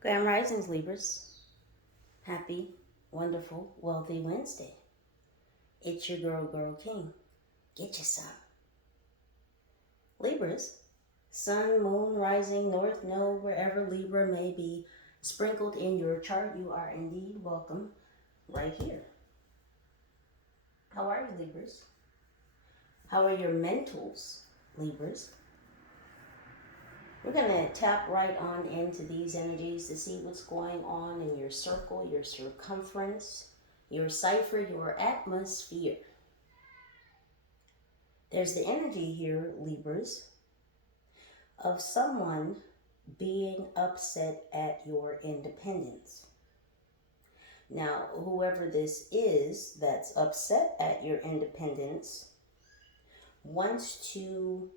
Grand Risings, Libras. Happy, wonderful, wealthy Wednesday. It's your girl King. Get you some. Libras. Sun, moon, rising, north, node, wherever Libra may be sprinkled in your chart, you are indeed welcome right here. How are you, Libras? How are your mentals, Libras? We're going to tap right on into these energies to see what's going on in your circle, your circumference, your cipher, your atmosphere. There's the energy here, Libras, of someone being upset at your independence. Now, whoever this is that's upset at your independence wants to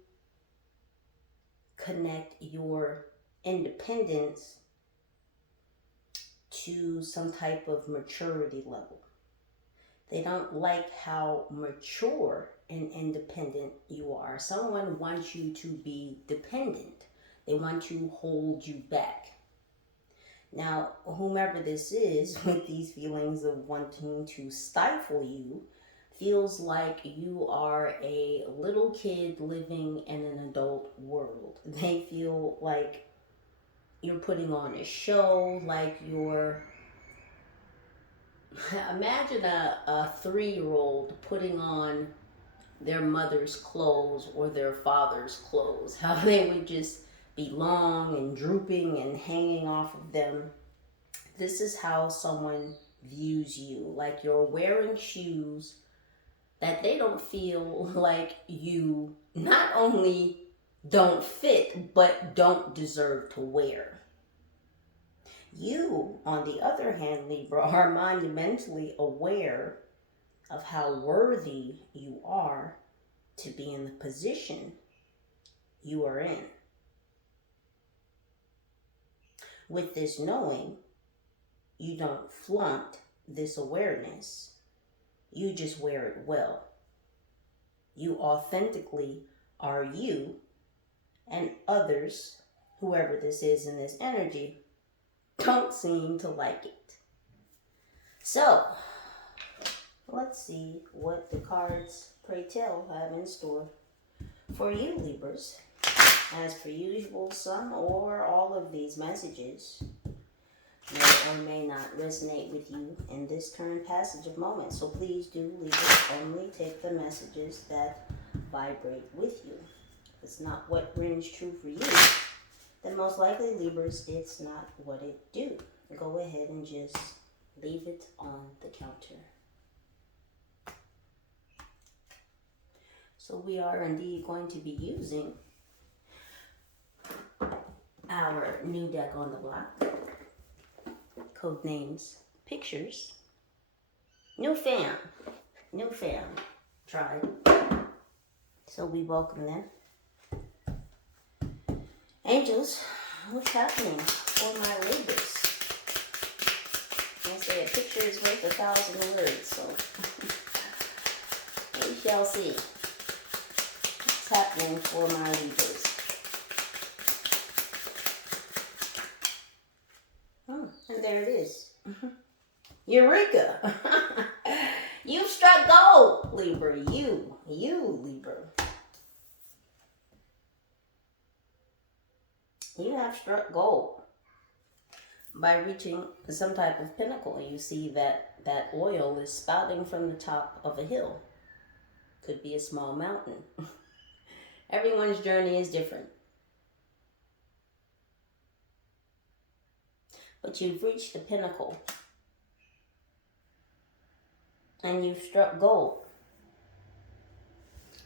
connect your independence to some type of maturity level. They don't like how mature and independent you are. Someone wants you to be dependent. They want to hold you back. Now, whomever this is with these feelings of wanting to stifle you feels like you are a little kid living in an adult world. They feel like you're putting on a show, like you're... Imagine a 3-year-old putting on their mother's clothes or their father's clothes. How they would just be long and drooping and hanging off of them. This is how someone views you. Like you're wearing shoes that they don't feel like you not only don't fit, but don't deserve to wear. You, on the other hand, Libra, are monumentally aware of how worthy you are to be in the position you are in. With this knowing, you don't flaunt this awareness. You just wear it well. You authentically are you, and others, whoever this is in this energy, don't seem to like it. So, let's see what the cards, pray tell, have in store for you, Libras. As per usual, some or all of these messages may or may not resonate with you in this current passage of moments. So please do, Libras, only take the messages that vibrate with you. If it's not what rings true for you, then most likely, Libras, it's not what it do. Go ahead and just leave it on the counter. So we are indeed going to be using our new deck on the block. Codenames, pictures. New fam. Tried. So we welcome them. Angels, what's happening for my Libras? I say a picture is worth 1,000 words, so we shall see what's happening for my Libras. Oh, and there it is. Eureka! You've struck gold, Libra. You, Libra. You have struck gold by reaching some type of pinnacle. You see that oil is spouting from the top of a hill. Could be a small mountain. Everyone's journey is different. But you've reached the pinnacle. And you've struck gold.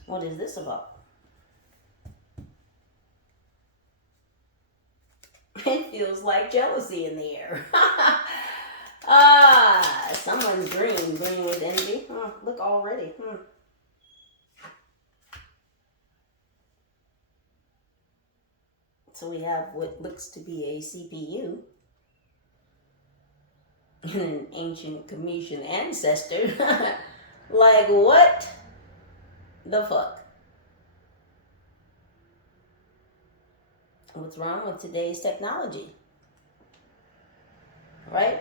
What is this about? It feels like jealousy in the air. Someone's green with envy. Oh, look already. So we have what looks to be a CPU and an ancient Cometian ancestor. Like, what the fuck? What's wrong with today's technology? right?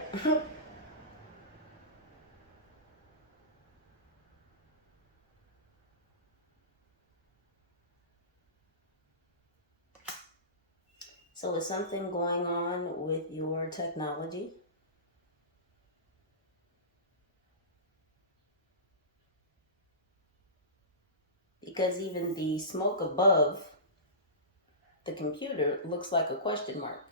So is something going on with your technology? Because even the smoke above the computer looks like a question mark.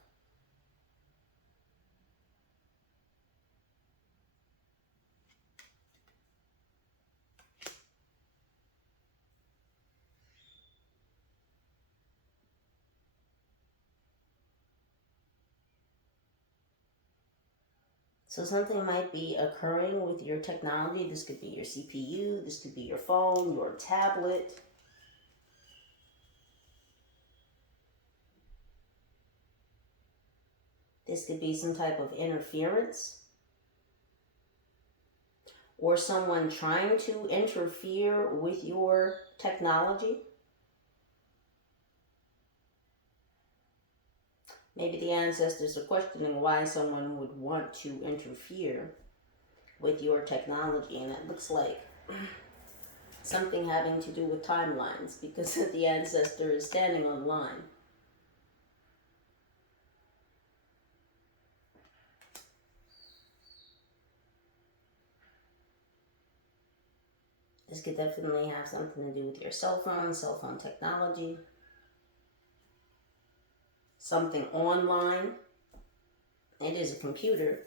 So something might be occurring with your technology. This could be your CPU, this could be your phone, your tablet. This could be some type of interference or someone trying to interfere with your technology. Maybe the ancestors are questioning why someone would want to interfere with your technology, and it looks like something having to do with timelines because the ancestor is standing on line. This could definitely have something to do with your cell phone technology, something online. It is a computer.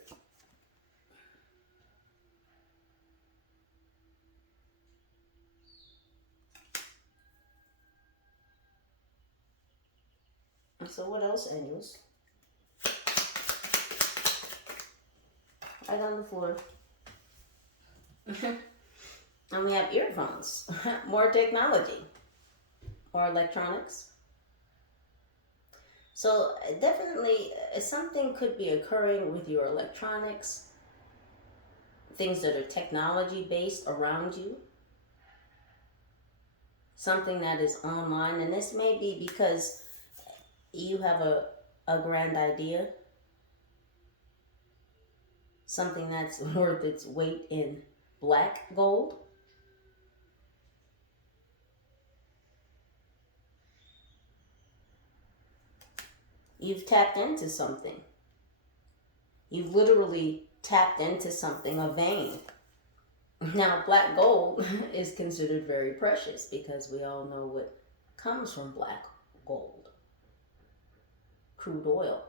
So what else, angels? Right on the floor. And we have earphones. More technology. More electronics. So definitely something could be occurring with your electronics. Things that are technology based around you. Something that is online. And this may be because you have a grand idea. Something that's worth its weight in black gold. You've tapped into something. You've literally tapped into something, a vein. Now, black gold is considered very precious because we all know what comes from black gold. Crude oil,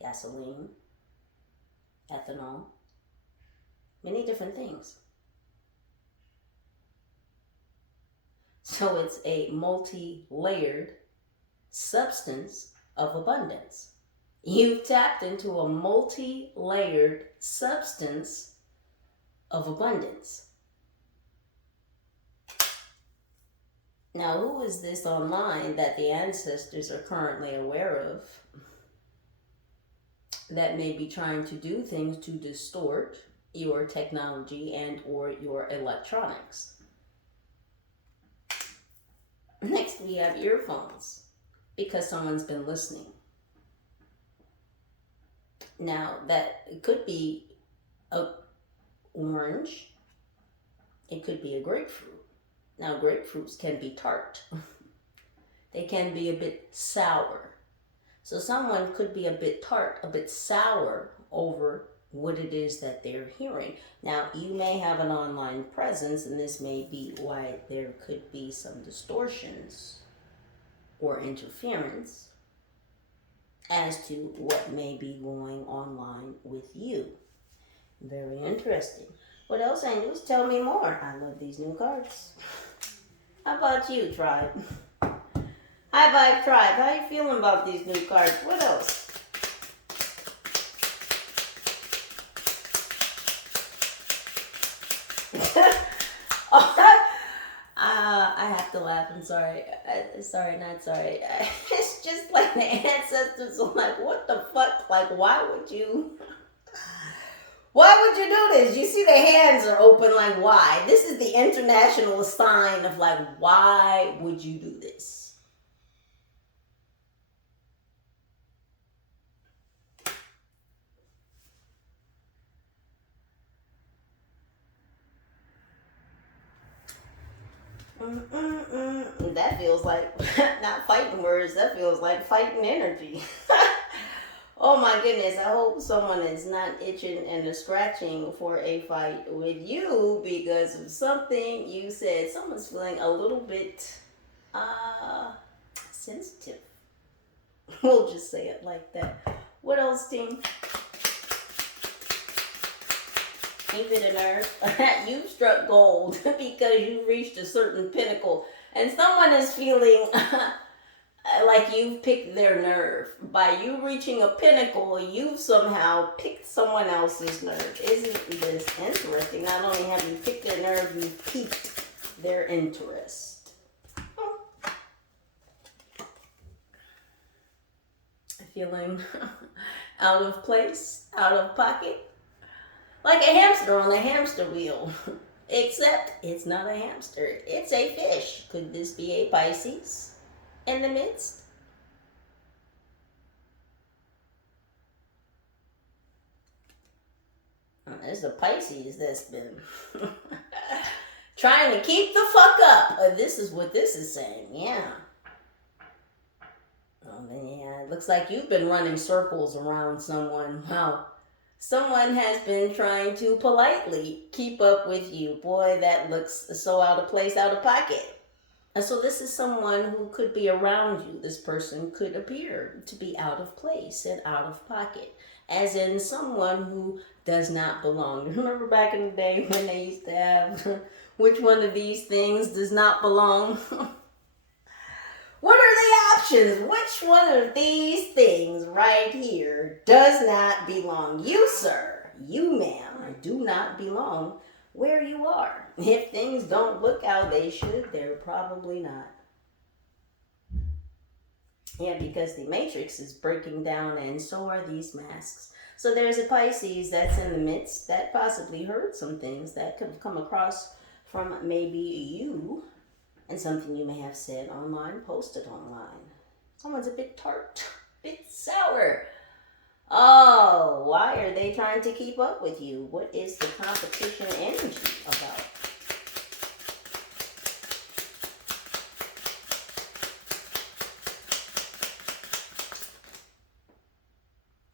gasoline, ethanol, many different things. So it's a multi-layered substance of abundance. You've tapped into a multi-layered substance of abundance. Now, who is this online that the ancestors are currently aware of that may be trying to do things to distort your technology and or your electronics? Next, we have earphones because someone's been listening. Now, that could be a orange. It could be a grapefruit. Now, grapefruits can be tart. They can be a bit sour. So someone could be a bit tart, a bit sour over what it is that they're hearing. Now, you may have an online presence, and this may be why there could be some distortions or interference as to what may be going online with you. Very interesting. What else, angels? Tell me more. I love these new cards. How about you, tribe? Hi, Vibe Tribe. How you feeling about these new cards? What else? I have to laugh. I'm sorry. Sorry, not sorry. It's just like the ancestors are like, what the fuck? Like, why would you do this? You see the hands are open, like, why? This is the international sign of like, why would you do this? That feels like not fighting words. That feels like fighting energy. Oh my goodness, I hope someone is not itching and scratching for a fight with you because of something you said. Someone's feeling a little bit sensitive. We'll just say it like that. What else, team? Keep it a nerve. You've struck gold because you've reached a certain pinnacle. And someone is feeling like you've picked their nerve. By you reaching a pinnacle, you've somehow picked someone else's nerve. Isn't this interesting? Not only have you picked their nerve, you've piqued their interest. Feeling out of place, out of pocket. Like a hamster on a hamster wheel. Except it's not a hamster. It's a fish. Could this be a Pisces in the midst? There's a Pisces that's been trying to keep the fuck up. This is what this is saying. Yeah. Yeah, it looks like you've been running circles around someone. Wow. Someone has been trying to politely keep up with you. Boy, that looks so out of place, out of pocket. And so this is someone who could be around you. This person could appear to be out of place and out of pocket. As in someone who does not belong. Remember back in the day when they used to have, which one of these things does not belong? What are the options? Which one of these things right here does not belong? You, sir, you, ma'am, do not belong where you are. If things don't look how they should, they're probably not. Yeah, because the matrix is breaking down and so are these masks. So there's a Pisces that's in the midst that possibly heard some things that could have come across from maybe you. And something you may have said online, posted online. Someone's a bit tart, a bit sour. Oh, why are they trying to keep up with you? What is the competition energy about?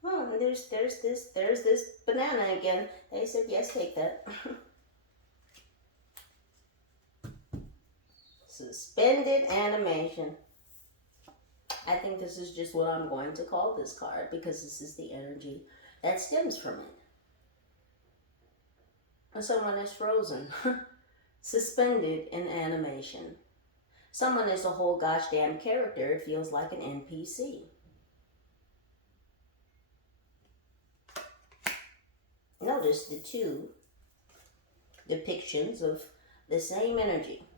Oh, there's this banana again. They said, yes, take that. Suspended animation. I think this is just what I'm going to call this card because this is the energy that stems from it. Someone is frozen, suspended in animation. Someone is a whole gosh damn character. It feels like an NPC. Notice the two depictions of the same energy.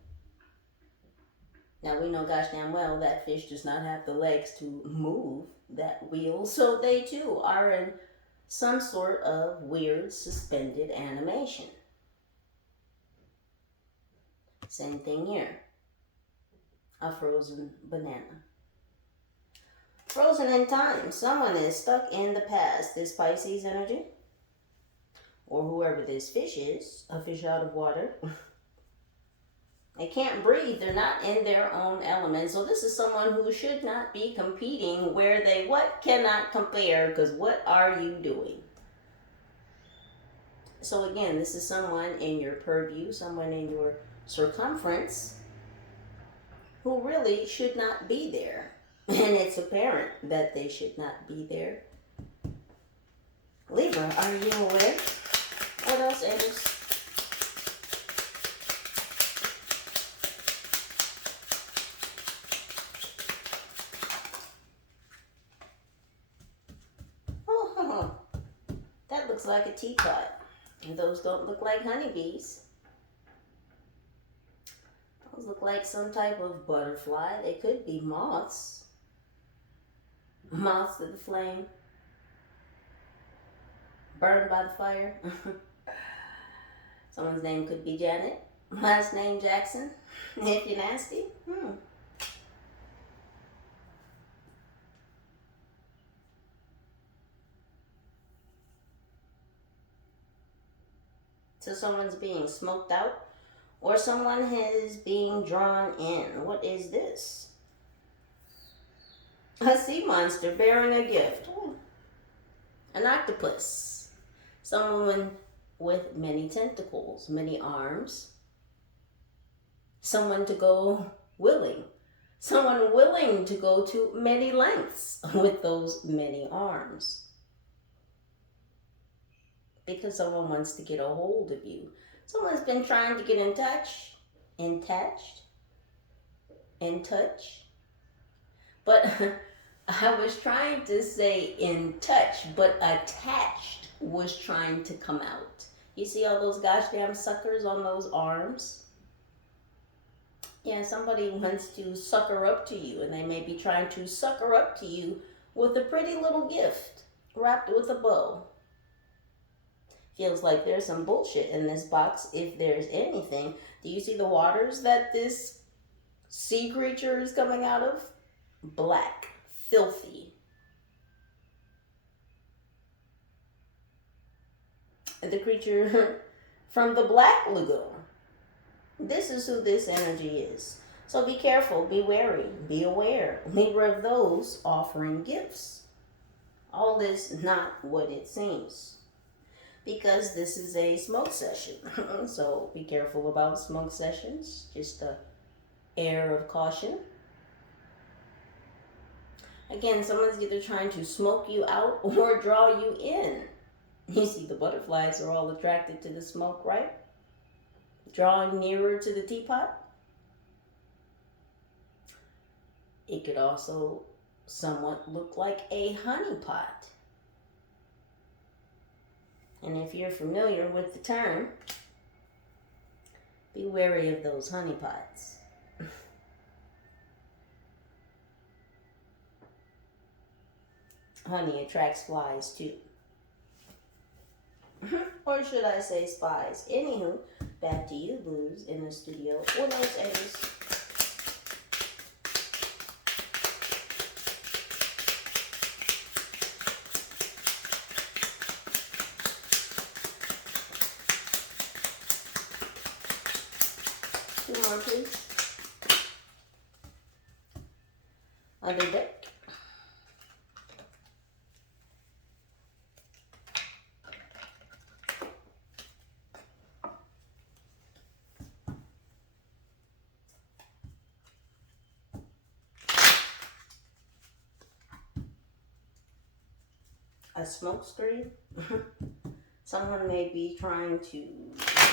Now we know gosh damn well that fish does not have the legs to move that wheel, so they too are in some sort of weird suspended animation. Same thing here. A frozen banana. Frozen in time. Someone is stuck in the past. This Pisces energy, or whoever this fish is, a fish out of water. They can't breathe. They're not in their own element. So this is someone who should not be competing where they cannot compare, because what are you doing? So again, this is someone in your purview, someone in your circumference who really should not be there. And it's apparent that they should not be there. Libra, are you aware? What else, Angels? That looks like a teapot. And those don't look like honeybees. Those look like some type of butterfly. They could be moths. Moths to the flame. Burned by the fire. Someone's name could be Janet. Last name Jackson. If you're nasty. So someone's being smoked out Or someone is being drawn in. What is this? A sea monster bearing a gift. Ooh. An octopus. Someone with many tentacles, many arms. Someone to go willing. Someone willing to go to many lengths with those many arms. Because someone wants to get a hold of you. Someone's been trying to get in touch. In touch. But I was trying to say in touch, but attached was trying to come out. You see all those gosh damn suckers on those arms? Yeah, somebody wants to sucker up to you, and they may be trying to sucker up to you with a pretty little gift wrapped with a bow. Feels like there's some bullshit in this box, if there's anything. Do you see the waters that this sea creature is coming out of? Black, filthy. The creature from the Black Lagoon. This is who this energy is. So be careful, be wary, be aware. Libra of those offering gifts. All is not what it seems. Because this is a smoke session. So be careful about smoke sessions. Just a air of caution. Again, someone's either trying to smoke you out or draw you in. You see the butterflies are all attracted to the smoke, right? Drawing nearer to the teapot. It could also somewhat look like a honeypot. And if you're familiar with the term, be wary of those honeypots. Honey attracts flies too. Or should I say spies? Anywho, back to you, Blues, in the studio. Buenos Aires. Two more, please. Under deck. A smoke screen. Someone may be trying to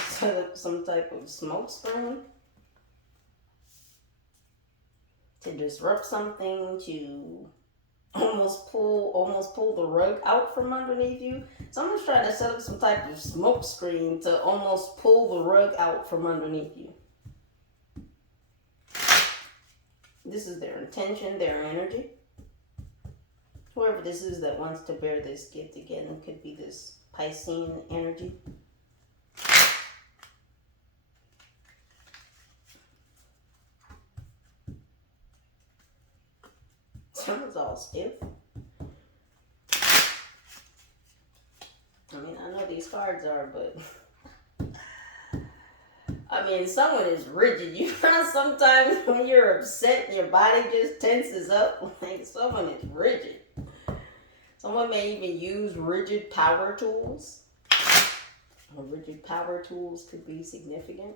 set up some type of smoke screen to disrupt something, to almost pull the rug out from underneath you. Someone's trying to set up some type of smoke screen to almost pull the rug out from underneath you. This is their intention, their energy. Whoever this is that wants to bear this gift again, it could be this Piscean energy. Someone's all stiff. I mean, I know these cards are, but I mean, someone is rigid. You know, sometimes when you're upset and your body just tenses up, like someone is rigid. Someone may even use rigid power tools. Or rigid power tools could be significant.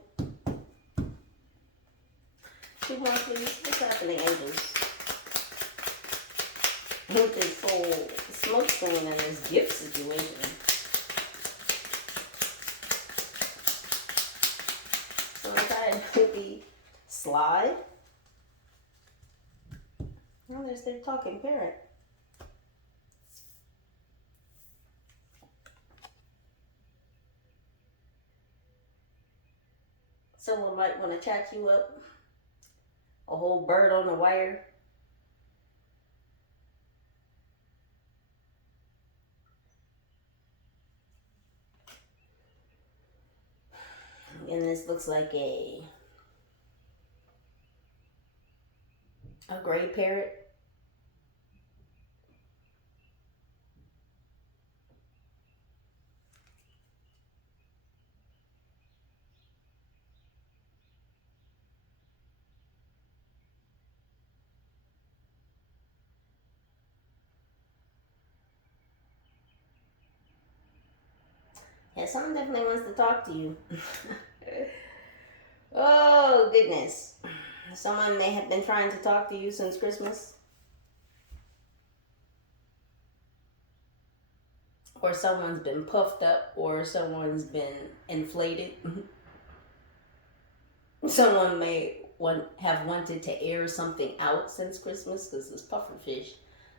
Two more, please. What's happening, angels? With this whole smoke screen and this gift situation. So inside could be slide. Oh, there's their talking parrot. Someone might want to chat you up. A whole bird on the wire. And this looks like a gray parrot. Yeah, someone definitely wants to talk to you. Oh, goodness. Someone may have been trying to talk to you since Christmas. Or someone's been puffed up, or someone's been inflated. Someone may have wanted to air something out since Christmas, because this pufferfish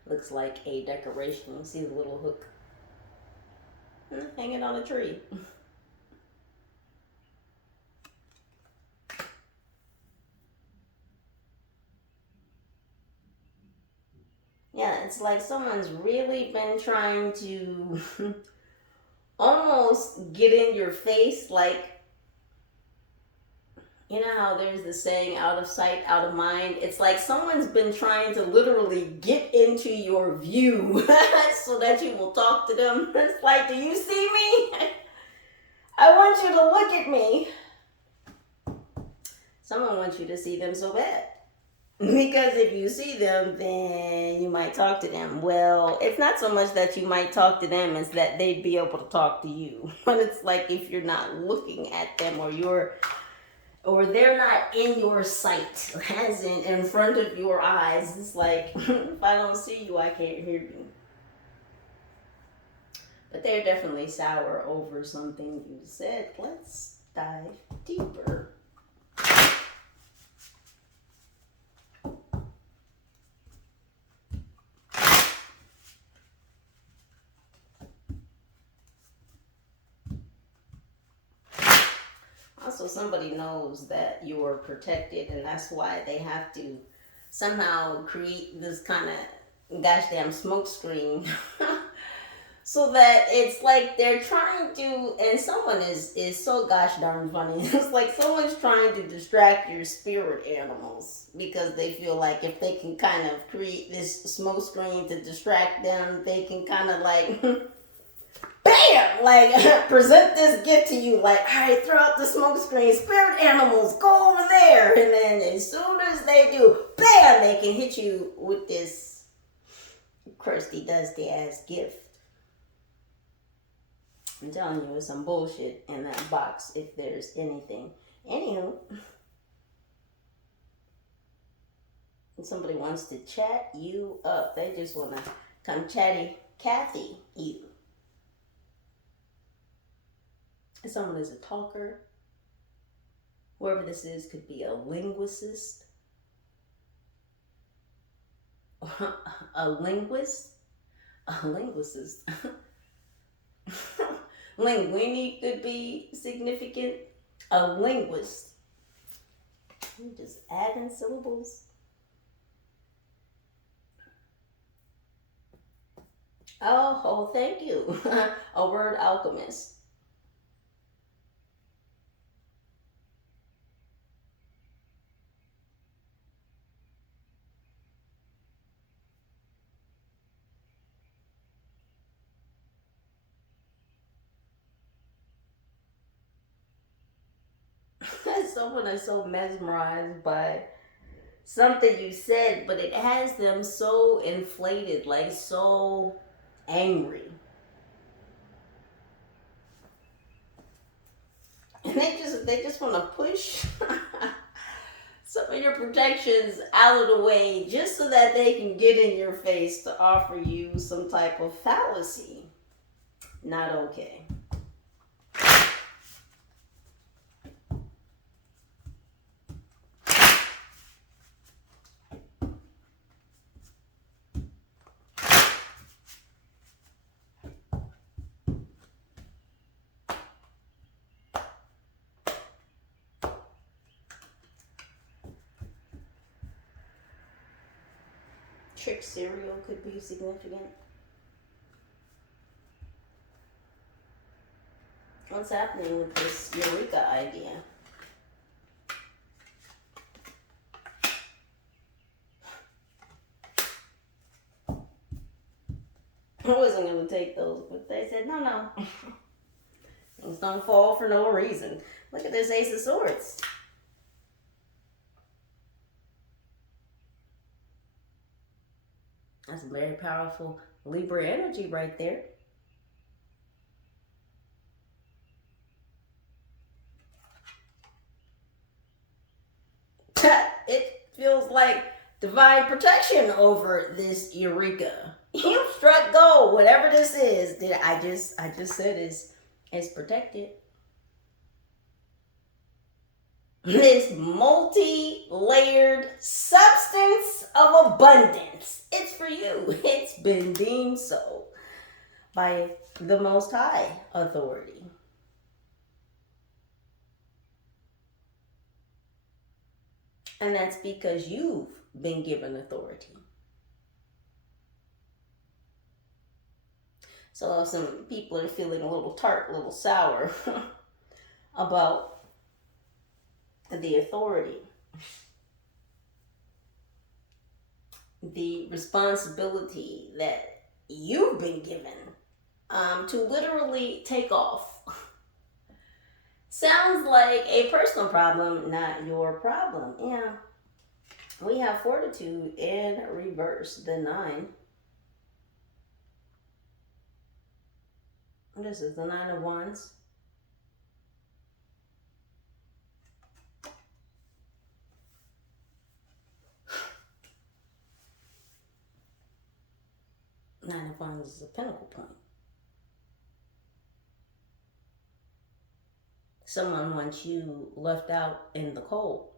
looks like a decoration. You see the little hook hanging on a tree. Yeah, it's like someone's really been trying to almost get in your face. Like, you know how there's the saying, out of sight, out of mind? It's like someone's been trying to literally get into your view so that you will talk to them. It's like, do you see me? I want you to look at me. Someone wants you to see them so bad. Because if you see them, then you might talk to them. Well, it's not so much that you might talk to them as that they'd be able to talk to you. But it's like if you're not looking at them, or they're not in your sight, as in front of your eyes. It's like, if I don't see you, I can't hear you. But they're definitely sour over something you said. Let's dive deeper. Also, somebody knows that you're protected, and that's why they have to somehow create this kind of gosh damn smoke screen so that it's like they're trying to, and someone is so gosh darn funny. It's like someone's trying to distract your spirit animals because they feel like if they can kind of create this smoke screen to distract them, they can kind of like bam, like present this gift to you, like, all right, throw out the smoke screen, spirit animals, go over there. And then as soon as they do, bam, they can hit you with this crusty dusty ass gift. I'm telling you, it's some bullshit in that box if there's anything. Anywho, somebody wants to chat you up. They just want to come chatty Cathy you. Someone is a talker. Whoever this is could be a linguist. A linguist. A linguist. Linguini could be significant. A linguist. I'm just adding syllables. Oh, thank you. A word alchemist. Someone is so mesmerized by something you said, but it has them so inflated, like so angry. And they just want to push some of your protections out of the way just so that they can get in your face to offer you some type of fallacy. Not okay. Trick cereal could be significant. What's happening with this Eureka idea? I wasn't going to take those, but they said, no. Things don't fall for no reason. Look at this Ace of Swords. That's a very powerful Libra energy right there. feels like divine protection over this eureka. You struck gold. Whatever this is that I just said is protected. This multi-layered substance of abundance. It's for you. It's been deemed so by the Most High Authority. And that's because you've been given authority. So if some people are feeling a little tart, a little sour about the authority, the responsibility that you've been given to literally take off. Sounds like a personal problem, not your problem. Yeah. We have fortitude in reverse, the 9. This is the 9 of Wands. Nine of Wands is a pinnacle point. Someone wants you left out in the cold.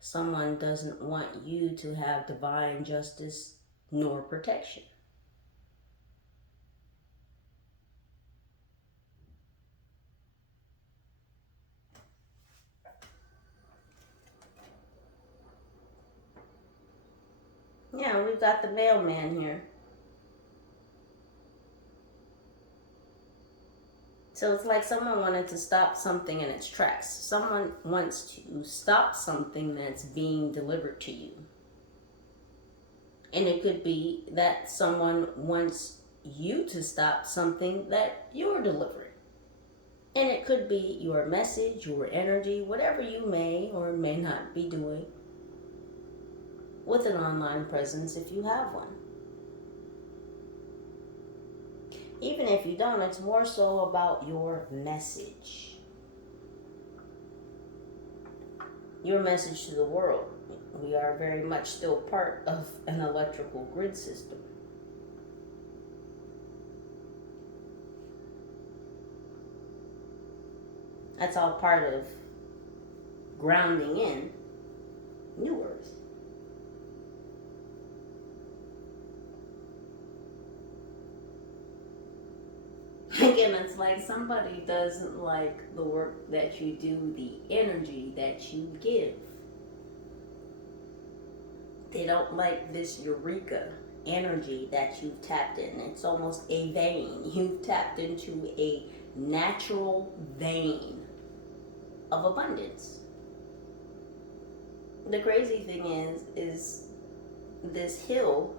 Someone doesn't want you to have divine justice nor protection. Yeah, we've got the mailman here. So it's like someone wanted to stop something in its tracks. Someone wants to stop something that's being delivered to you. And it could be that someone wants you to stop something that you're delivering. And it could be your message, your energy, whatever you may or may not be doing with an online presence if you have one. Even if you don't, it's more so about your message. Your message to the world. We are very much still part of an electrical grid system. That's all part of grounding in New Earth. Again, it's like somebody doesn't like the work that you do, the energy that you give. They don't like this eureka energy that you've tapped in. It's almost a vein. You've tapped into a natural vein of abundance. The crazy thing is this hill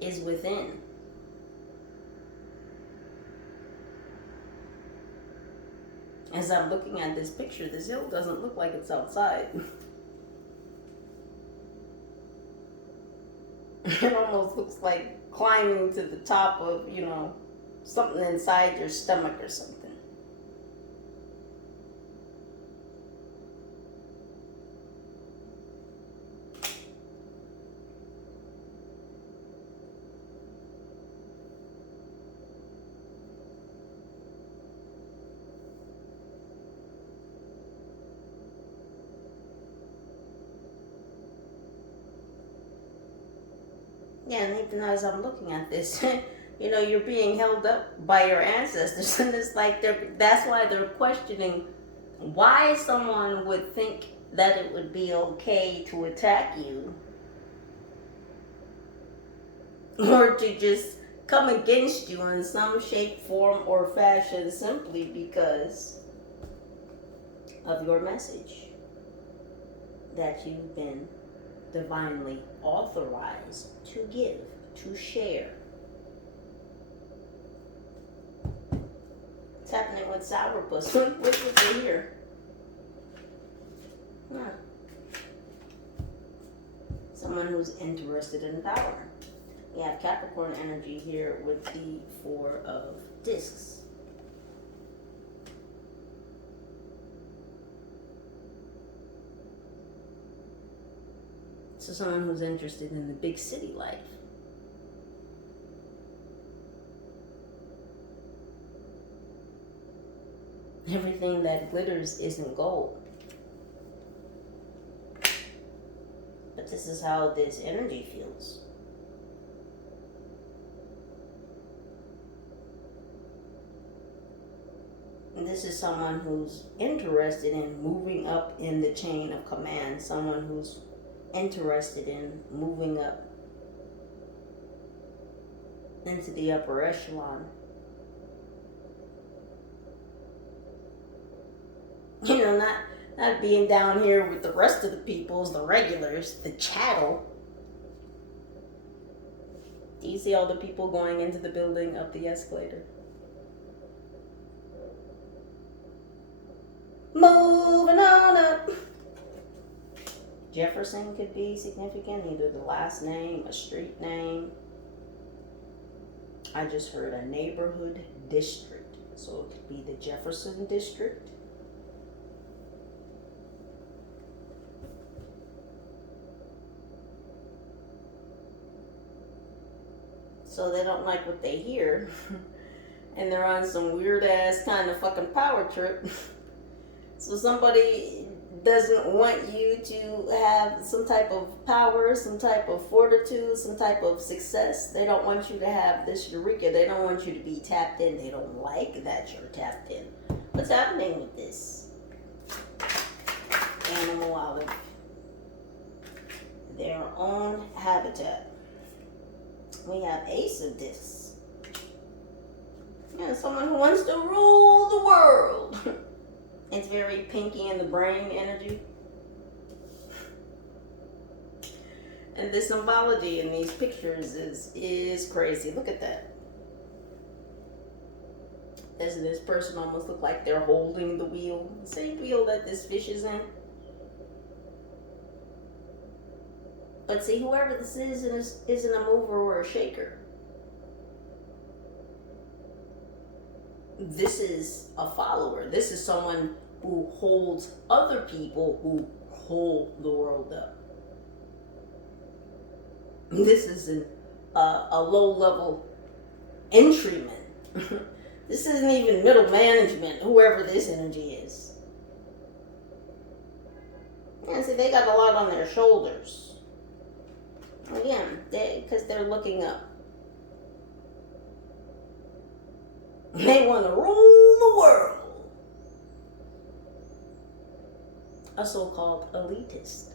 is within. As I'm looking at this picture, this hill doesn't look like it's outside. It almost looks like climbing to the top of, something inside your stomach or something. Yeah, and even as I'm looking at this, you're being held up by your ancestors, and it's like that's why they're questioning why someone would think that it would be okay to attack you or to just come against you in some shape, form, or fashion simply because of your message that you've been divinely authorized to give, to share. What's happening with sourpuss? Which was here? Huh. Someone who's interested in power. We have Capricorn energy here with the 4 of discs. So someone who's interested in the big city life. Everything that glitters isn't gold. But this is how this energy feels. And this is someone who's interested in moving up in the chain of command. Someone who's interested in moving up into the upper echelon. You know, not being down here with the rest of the peoples, the regulars, the chattel. Do you see all the people going into the building up the escalator? Moving on up. Jefferson could be significant, either the last name, a street name. I just heard a neighborhood district, so it could be the Jefferson district. So they don't like what they hear, and they're on some weird ass kind of fucking power trip. So somebody doesn't want you to have some type of power, some type of fortitude, some type of success. They don't want you to have this eureka. They don't want you to be tapped in. They don't like that you're tapped in. What's happening with this? Animal out of their own habitat. We have Ace of Discs. Yeah, someone who wants to rule the world. It's very Pinky in the Brain energy. And the symbology in these pictures is crazy. Look at that. Doesn't this person almost look like they're holding the wheel? The same wheel that this fish is in. But see, whoever this is isn't a mover or a shaker. This is a follower. This is someone who holds other people who hold the world up. This isn't a low-level entryman. This isn't even middle management, whoever this energy is. Yeah, see, they got a lot on their shoulders. Again, because they're looking up. They want to rule the world. A so-called elitist.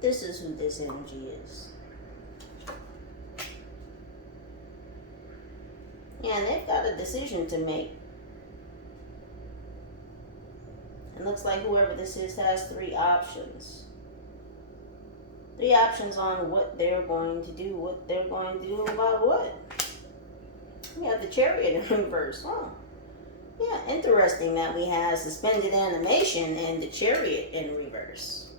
This is who this energy is. Yeah, and they've got a decision to make. It looks like whoever this is has 3 options. 3 options on what they're going to do. What they're going to do about what? We have the Chariot in reverse. Oh, yeah, interesting that we have suspended animation and the Chariot in reverse.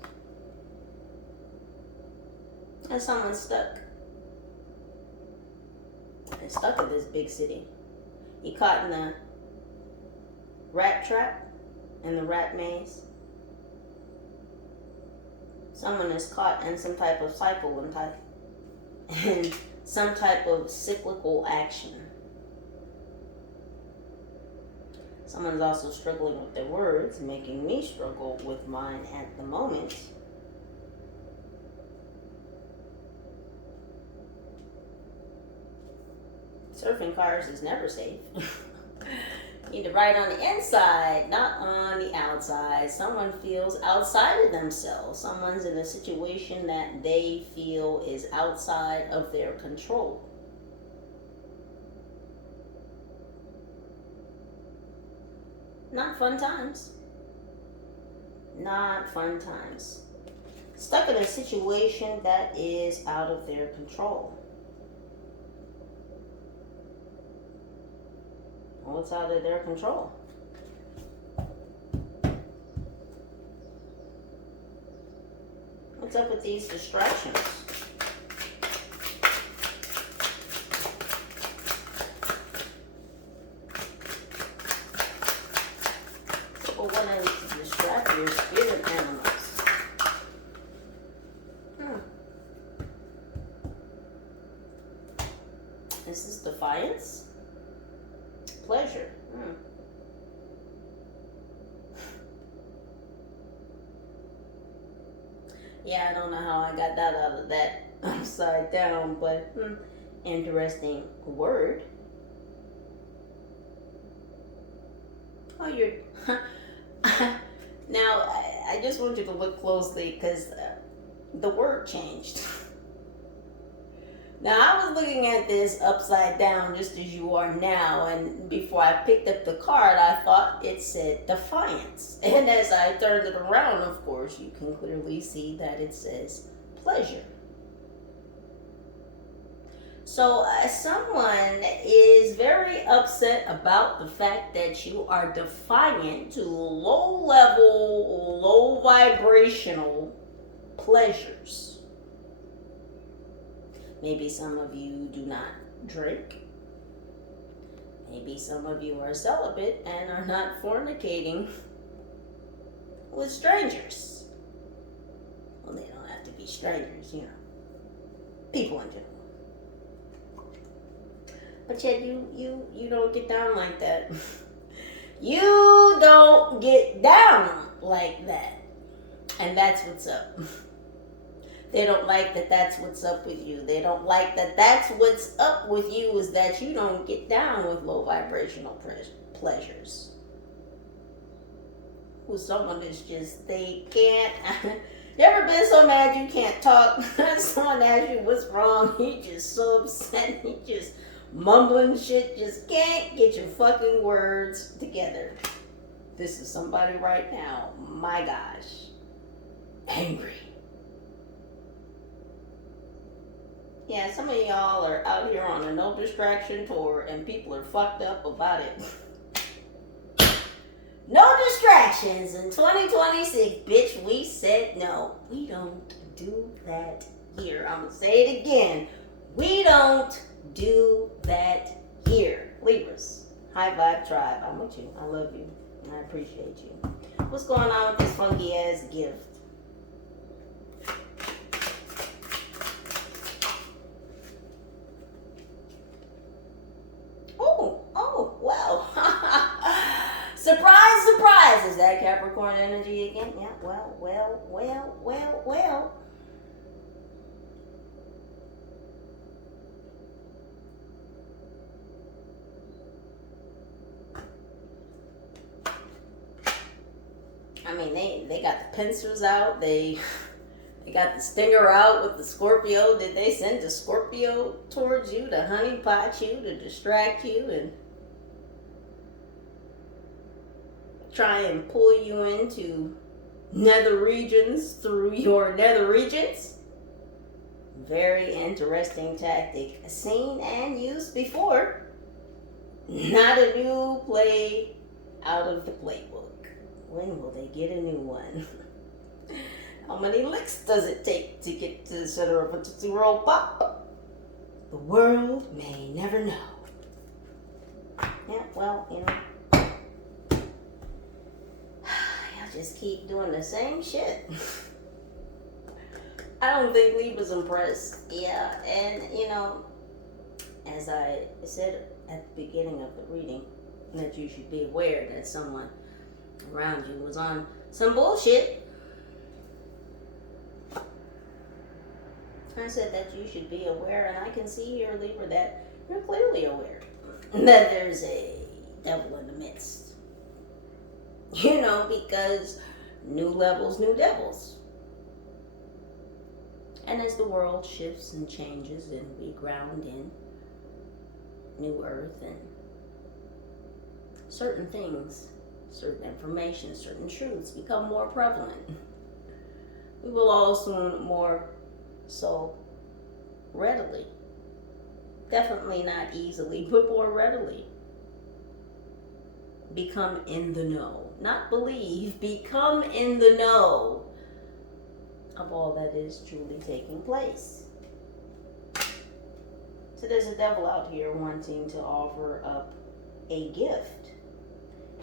And someone's stuck. They're stuck in this big city. You caught in the rat trap and the rat maze. Someone is caught in some type of cycle and some type of cyclical action. Someone's also struggling with their words, making me struggle with mine at the moment. Surfing cars is never safe. You need to ride on the inside, not on the outside. Someone feels outside of themselves. Someone's in a situation that they feel is outside of their control. Not fun times. Not fun times. Stuck in a situation that is out of their control. What's out of their control? What's up with these distractions? People wanting to distract your spirit animals. This is defiance. Pleasure. Yeah, I don't know how I got that out of that upside down, but interesting word. Oh, you're... Now, I just want you to look closely because the word changed. Now, I was looking at this upside down just as you are now, and before I picked up the card, I thought it said defiance. And as I turned it around, of course, you can clearly see that it says pleasure. So someone is very upset about the fact that you are defiant to low-level, low-vibrational pleasures. Maybe some of you do not drink. Maybe some of you are celibate and are not fornicating with strangers. Well, they don't have to be strangers, you know. People in general. But yet you don't get down like that. You don't get down like that. And that's what's up. They don't like that that's what's up with you. They don't like that that's what's up with you is that you don't get down with low vibrational pleasures. With someone that's just, they can't. You ever been so mad you can't talk? Someone asks you what's wrong, you just so upset, you just mumbling shit, just can't get your fucking words together. This is somebody right now, my gosh, angry. Yeah, some of y'all are out here on a no distraction tour and people are fucked up about it. No distractions in 2026, bitch. We said no. We don't do that here. I'm gonna say it again. We don't do that here. Libras, high vibe tribe. I'm with you. I love you. I appreciate you. What's going on with this funky ass gift? Oh, wow. Surprise, surprise. Is that Capricorn energy again? Yeah, well. I mean, they got the pincers out. They got the stinger out with the Scorpio. Did they send the Scorpio towards you to honeypot you, to distract you, and try and pull you into nether regions through your nether regions? Very interesting tactic. Seen and used before. Not a new play out of the playbook. When will they get a new one? How many licks does it take to get to the center of a Tootsie Roll Pop? The world may never know. Yeah, well, you know. Y'all just keep doing the same shit. I don't think Libra's impressed. Yeah, and you know, as I said at the beginning of the reading, that you should be aware that someone around you was on some bullshit. I said that you should be aware, and I can see here, Libra, that you're clearly aware that there's a devil in the midst. You know, because new levels, new devils. And as the world shifts and changes and we ground in new earth and certain things, certain information, certain truths become more prevalent, we will all soon more so readily, definitely not easily, but more readily, become in the know. Not believe, become in the know of all that is truly taking place. So there's a devil out here wanting to offer up a gift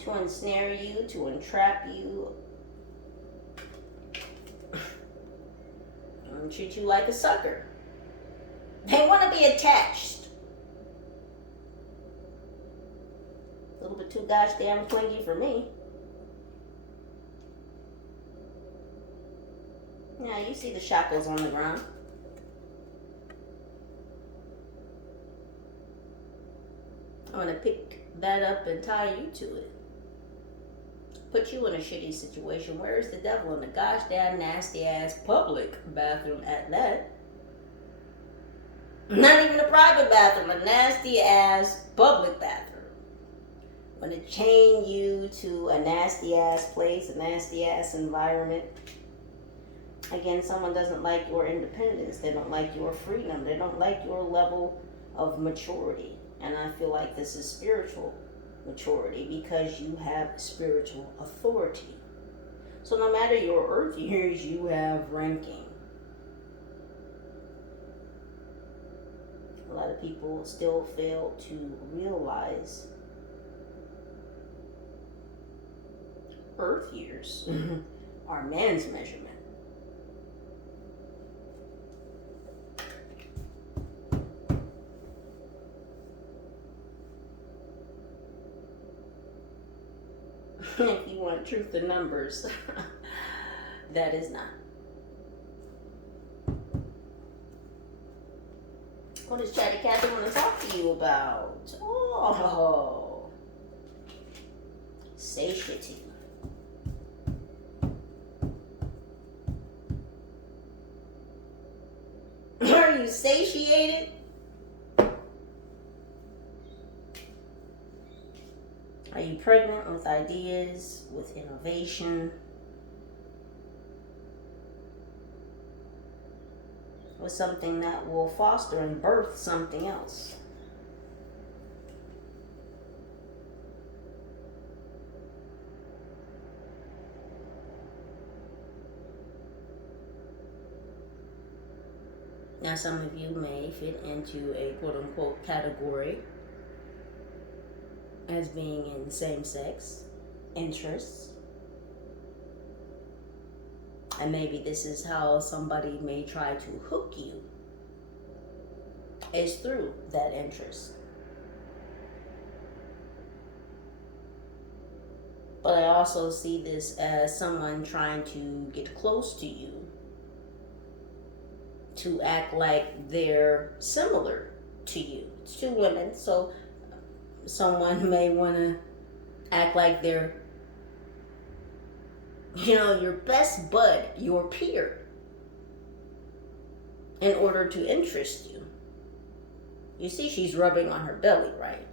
to ensnare you, to entrap you, and treat you like a sucker. They want to be attached. look too gosh damn clingy for me. Yeah, you see the shackles on the ground. I'm gonna pick that up and tie you to it. Put you in a shitty situation. Where is the devil? In the gosh damn nasty ass public bathroom at that. Not even a private bathroom, a nasty ass public bathroom. When it chain you to a nasty ass place, a nasty ass environment. Again, someone doesn't like your independence. They don't like your freedom. They don't like your level of maturity. And I feel like this is spiritual maturity because you have spiritual authority. So no matter your earth years, you have ranking. A lot of people still fail to realize earth years are man's measurement. If you want truth in numbers, that is not. What does Chatty Cathy want to talk to you about? Oh, satiety. Are you satiated? Are you pregnant with ideas, with innovation, with something that will foster and birth something else? Now, some of you may fit into a quote-unquote category as being in same-sex interests. And maybe this is how somebody may try to hook you, is through that interest. But I also see this as someone trying to get close to you, to act like they're similar to you. It's two women, so someone may want to act like they're, your best bud, your peer, in order to interest you. You see, she's rubbing on her belly, right?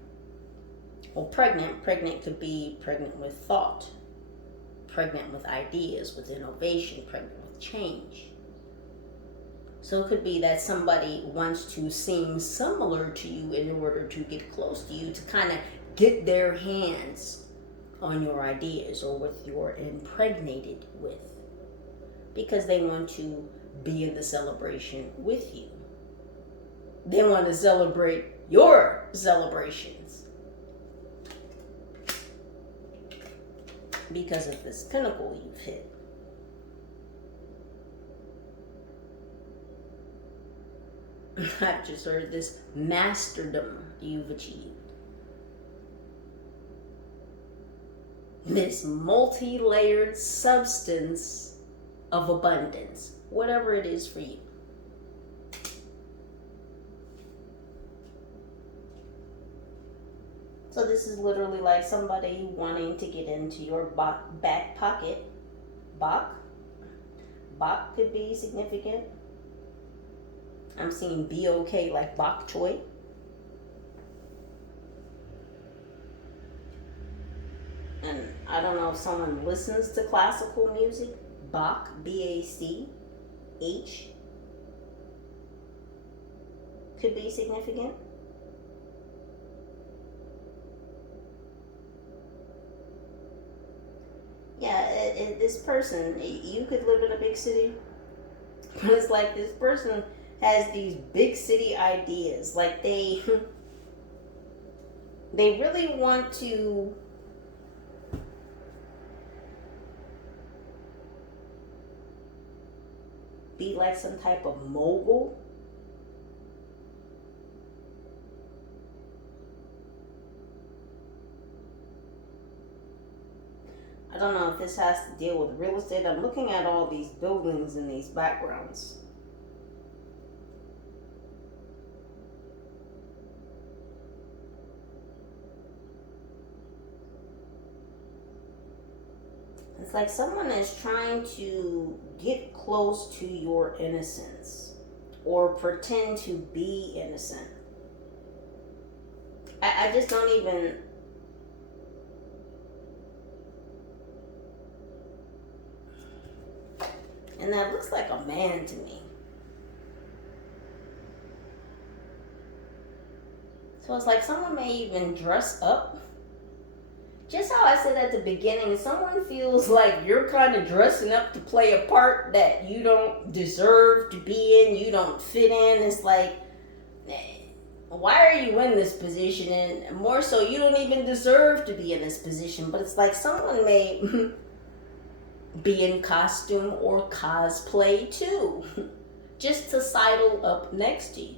Well, pregnant could be pregnant with thought, pregnant with ideas, with innovation, pregnant with change. So it could be that somebody wants to seem similar to you in order to get close to you, to kind of get their hands on your ideas or what you're impregnated with, because they want to be in the celebration with you. They want to celebrate your celebrations because of this pinnacle you've hit. I've just heard this masterdom you've achieved. This multi-layered substance of abundance, whatever it is for you. So this is literally like somebody wanting to get into your back pocket. Bok could be significant. I'm seeing B-O-K like bok choy. And I don't know if someone listens to classical music. Bach, B-A-C-H, could be significant. Yeah, this person, you could live in a big city, but it's like this person has these big city ideas. Like they really want to be like some type of mogul. don't know if this has to deal with real estate. I'm looking at all these buildings in these backgrounds. It's like someone is trying to get close to your innocence or pretend to be innocent. I just don't even... And that looks like a man to me. So it's like someone may even dress up. Just how I said at the beginning, someone feels like you're kind of dressing up to play a part that you don't deserve to be in, you don't fit in. It's like, why are you in this position? And more so, you don't even deserve to be in this position. But it's like someone may be in costume or cosplay too, just to sidle up next to you.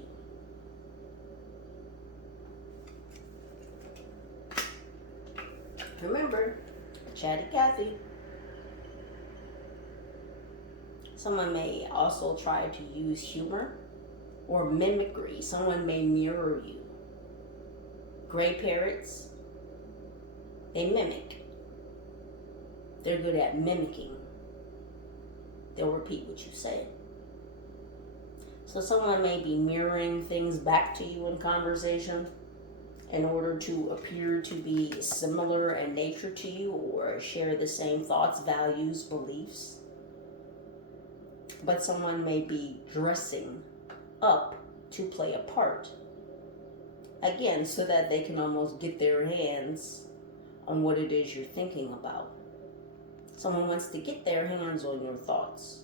Remember, Chatty Cathy. Someone may also try to use humor or mimicry. Someone may mirror you. Gray parrots, they mimic. They're good at mimicking. They'll repeat what you say. So someone may be mirroring things back to you in conversation in order to appear to be similar in nature to you or share the same thoughts, values, beliefs. But someone may be dressing up to play a part. Again, so that they can almost get their hands on what it is you're thinking about. Someone wants to get their hands on your thoughts.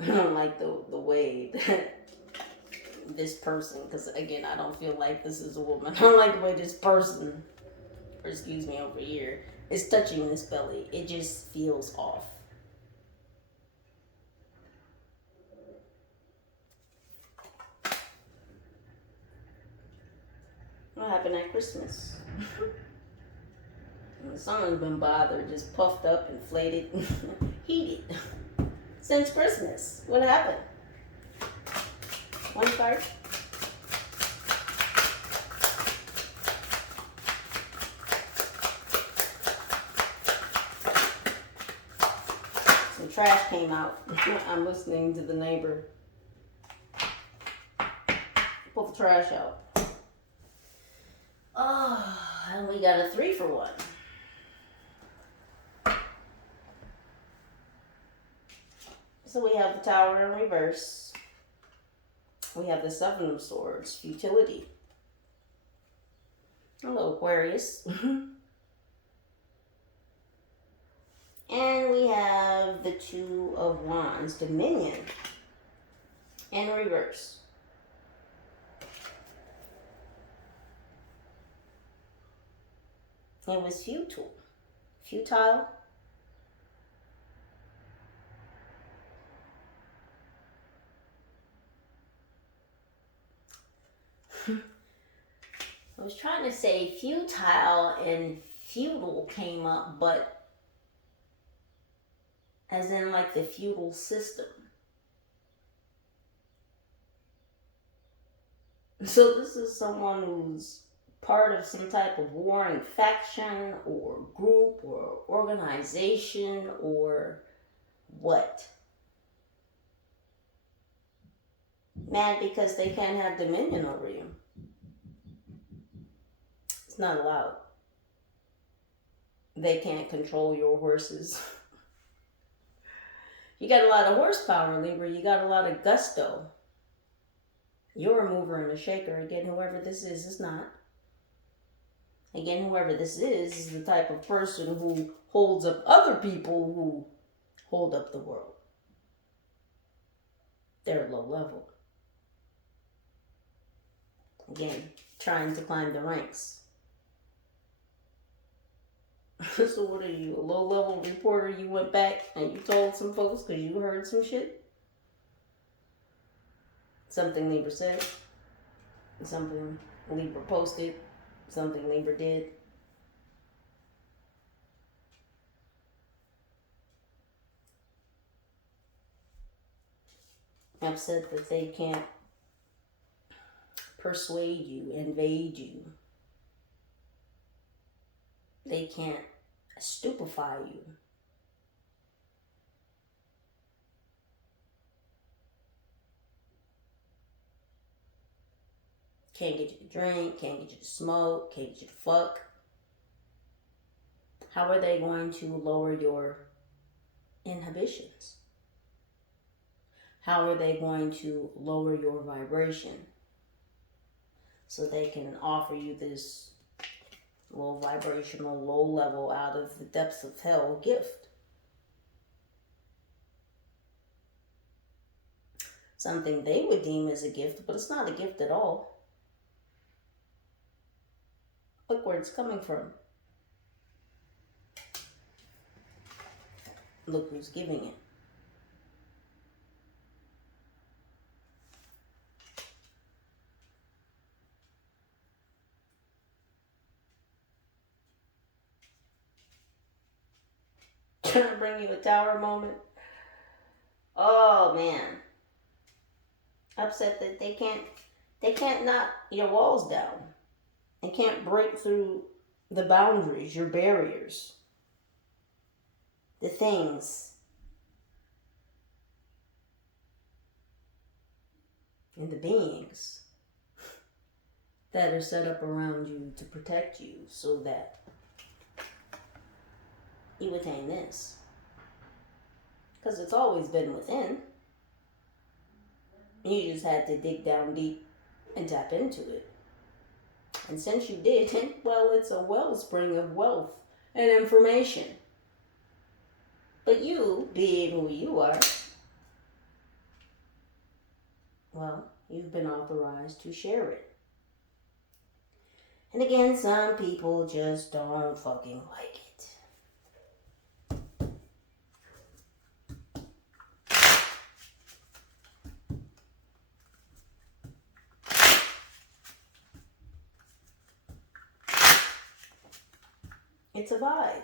I don't like the way that this person, because again, I don't feel like this is a woman. I don't like the way this person, or excuse me, over here, is touching this belly. It just feels off. What happened at Christmas? Someone's been bothered, just puffed up, inflated, heated. Since Christmas. What happened? One card. Some trash came out. I'm listening to the neighbor. Pull the trash out. Oh, and we got a 3 for 1. So we have the Tower in reverse. We have the 7 of Swords, futility. Hello, Aquarius. And we have the 2 of Wands, Dominion, in reverse. It was futile. Futile. I was trying to say futile and feudal came up, but as in like the feudal system. So this is someone who's part of some type of warring faction or group or organization or what? Mad because they can't have dominion over you. It's not allowed. They can't control your horses. You got a lot of horsepower, Libra. You got a lot of gusto. You're a mover and a shaker. Again, whoever this is not. Again, whoever this is the type of person who holds up other people who hold up the world. They're low level. Again, trying to climb the ranks. So what are you, a low-level reporter? You went back and you told some folks because you heard some shit? Something Libra said? Something Libra posted, something Libra did. Upset that they can't persuade you, invade you. They can't stupefy you. Can't get you to drink, can't get you to smoke, can't get you to fuck. How are they going to lower your inhibitions? How are they going to lower your vibration? So they can offer you this low vibrational, low level, out of the depths of hell gift. Something they would deem as a gift, but it's not a gift at all. Look where it's coming from. Look who's giving it. Trying to bring you a tower moment. Oh man. Upset that they can't knock your walls down. They can't break through the boundaries, your barriers. The things and the beings that are set up around you to protect you so that you attain this. Because it's always been within. You just had to dig down deep and tap into it. And since you did, well, it's a wellspring of wealth and information. But you, being who you are, well, you've been authorized to share it. And again, some people just don't fucking like it. It's a vibe.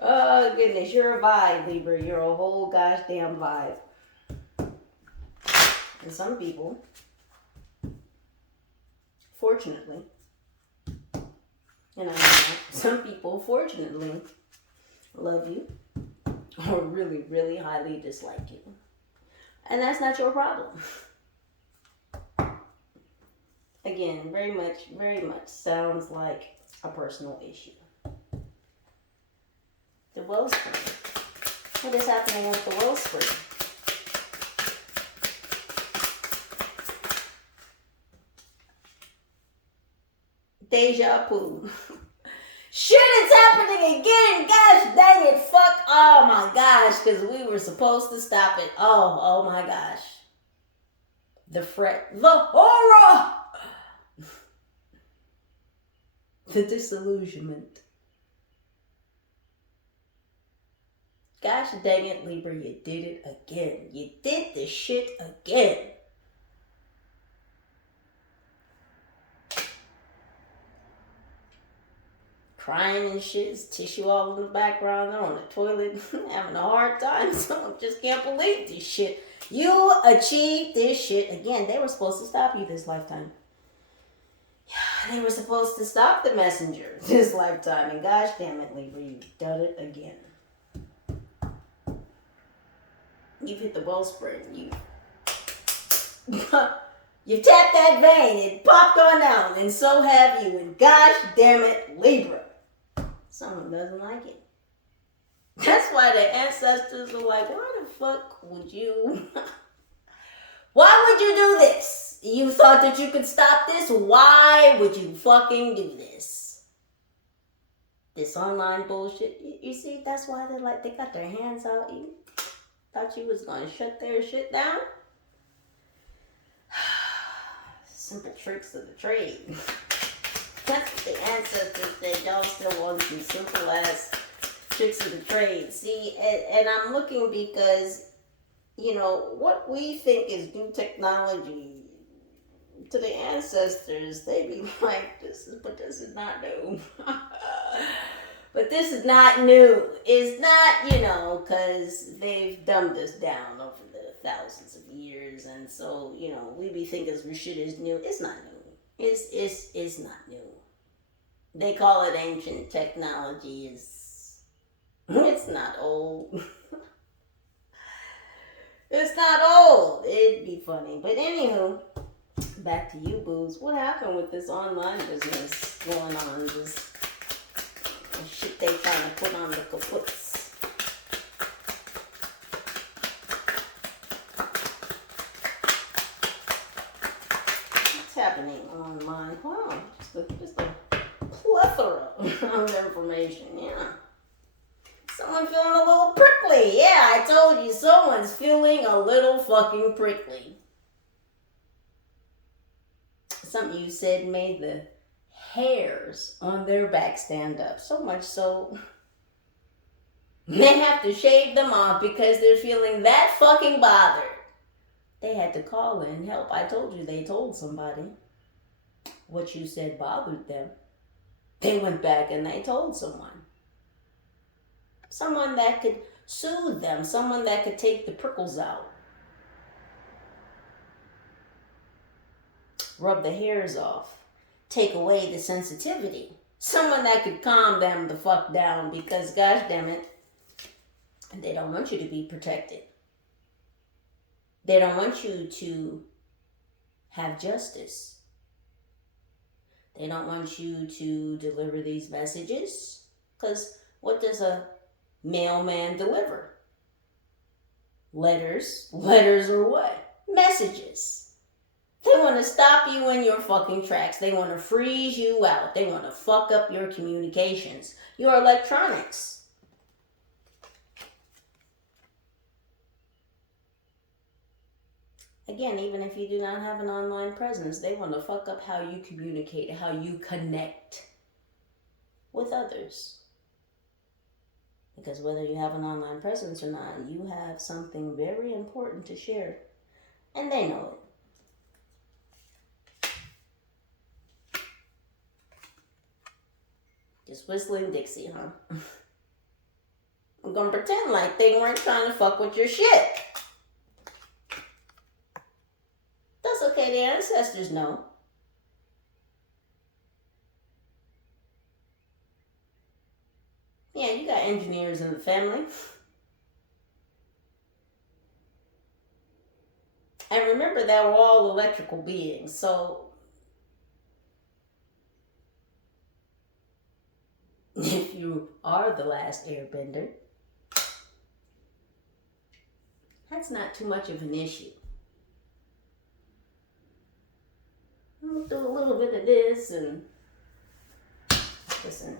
Oh, goodness. You're a vibe, Libra. You're a whole gosh damn vibe. And some people, fortunately, and I know that, some people, fortunately, love you or really, really highly dislike you. And that's not your problem. Again, very much sounds like a personal issue. The wellspring. What is happening with the wellspring? Deja vu. Shit, it's happening again. Gosh dang it. Fuck. Oh my gosh. Because we were supposed to stop it. Oh my gosh. The fret. The horror. The disillusionment. Gosh dang it, Libra, you did it again. You did the shit again. Crying and shit, there's tissue all in the background. They're on the toilet, having a hard time. So I just can't believe this shit. You achieved this shit again. They were supposed to stop you this lifetime. They were supposed to stop the messenger this lifetime. And gosh damn it, Libra, you've done it again. You've hit the wellspring. You've tapped that vein. It popped on out. And so have you. And gosh damn it, Libra. Someone doesn't like it. That's why the ancestors are like, why the fuck would you... Why would you do this? You thought that you could stop this? Why would you fucking do this? This online bullshit. You see, that's why they're like, they got their hands out. You thought you was going to shut their shit down? Simple tricks of the trade. That's what the ancestors said. Y'all still want some simple ass tricks of the trade. See, and I'm looking because, you know, what we think is new technology, to the ancestors, they be like, this is not new. But this is not new. It's not, because they've dumbed us down over the thousands of years, and so, we be thinking shit is new. It's not new. It's not new. They call it ancient technology. It's not old. It's not old. It'd be funny. But anywho, back to you, boos. What happened with this online business going on? This shit they trying to put on the kaputs. What's happening online? Wow, just a plethora of information. Yeah. Someone feeling a little prickly. Yeah, I told you, someone's feeling a little fucking prickly. Something you said made the hairs on their back stand up. So much so, they have to shave them off because they're feeling that fucking bothered. They had to call in help. I told you they told somebody what you said bothered them. They went back and they told someone. Someone that could soothe them. Someone that could take the prickles out. Rub the hairs off. Take away the sensitivity. Someone that could calm them the fuck down because, gosh damn it, they don't want you to be protected. They don't want you to have justice. They don't want you to deliver these messages because what does a mailman deliver? Letters or what? Messages. They want to stop you in your fucking tracks. They want to freeze you out. They want to fuck up your communications, your electronics. Again, even if you do not have an online presence, they want to fuck up how you communicate, how you connect with others. Because whether you have an online presence or not, you have something very important to share. And they know it. Just whistling Dixie, huh? I'm gonna pretend like they weren't trying to fuck with your shit. That's okay, the ancestors know. Yeah, you got engineers in the family. And remember that we're all electrical beings, so if you are the last airbender, that's not too much of an issue. We'll do a little bit of this and listen.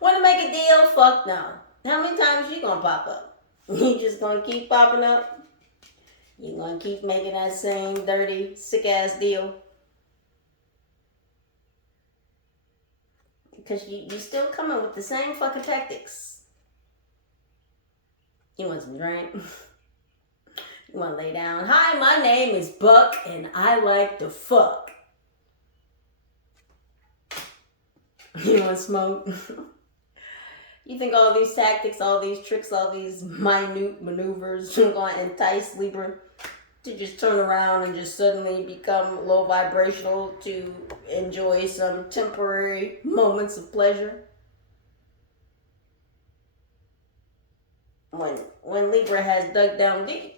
Want to make a deal? Fuck no. How many times you gonna pop up? You just gonna keep popping up? You gonna keep making that same dirty, sick ass deal? Because you still coming with the same fucking tactics. You want some drink? You want to lay down? Hi, my name is Buck, and I like to fuck. You want to smoke? You think all these tactics, all these tricks, all these minute maneuvers are going to entice Libra to just turn around and just suddenly become low vibrational to enjoy some temporary moments of pleasure? When Libra has dug down deep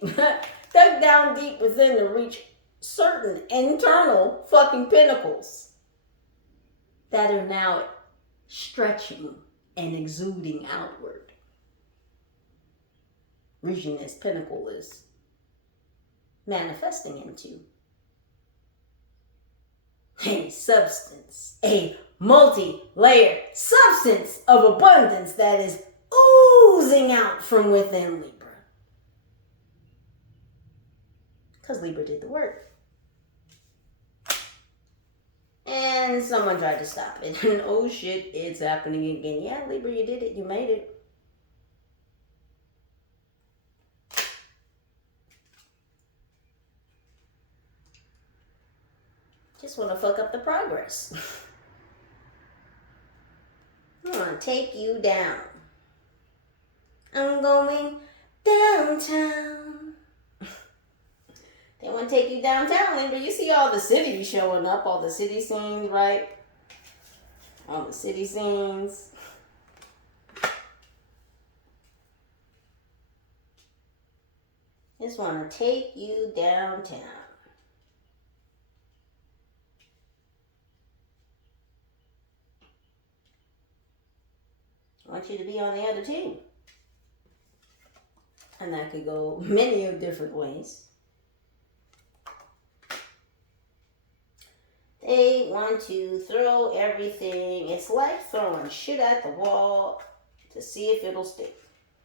within to reach certain internal fucking pinnacles that are now stretching and exuding outward. Reaching this pinnacle is manifesting into a substance, a multi-layered substance of abundance that is oozing out from within Libra. Because Libra did the work. And someone tried to stop it. And oh shit, it's happening again. Yeah, Libra, you did it. You made it. Just want to fuck up the progress. I want to take you down. I'm going downtown. They want to take you downtown, Libra. You see all the cities showing up, all the city scenes, right? All the city scenes. Just want to take you downtown. I want you to be on the other team. And that could go many different ways. They want to throw everything. It's like throwing shit at the wall to see if it'll stick.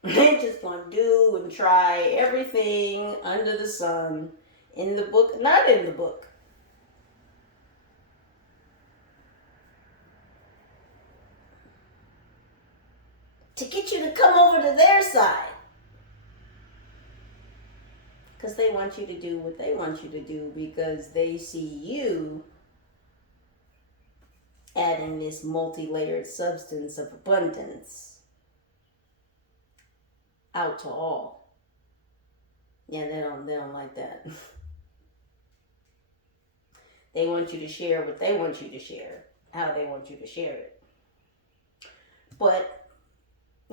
They're just going to do and try everything under the sun. In the book, not in the book. To get you to come over to their side. Because they want you to do what they want you to do, because they see you adding this multi-layered substance of abundance out to all. Yeah, they don't like that. They want you to share what they want you to share, how they want you to share it. But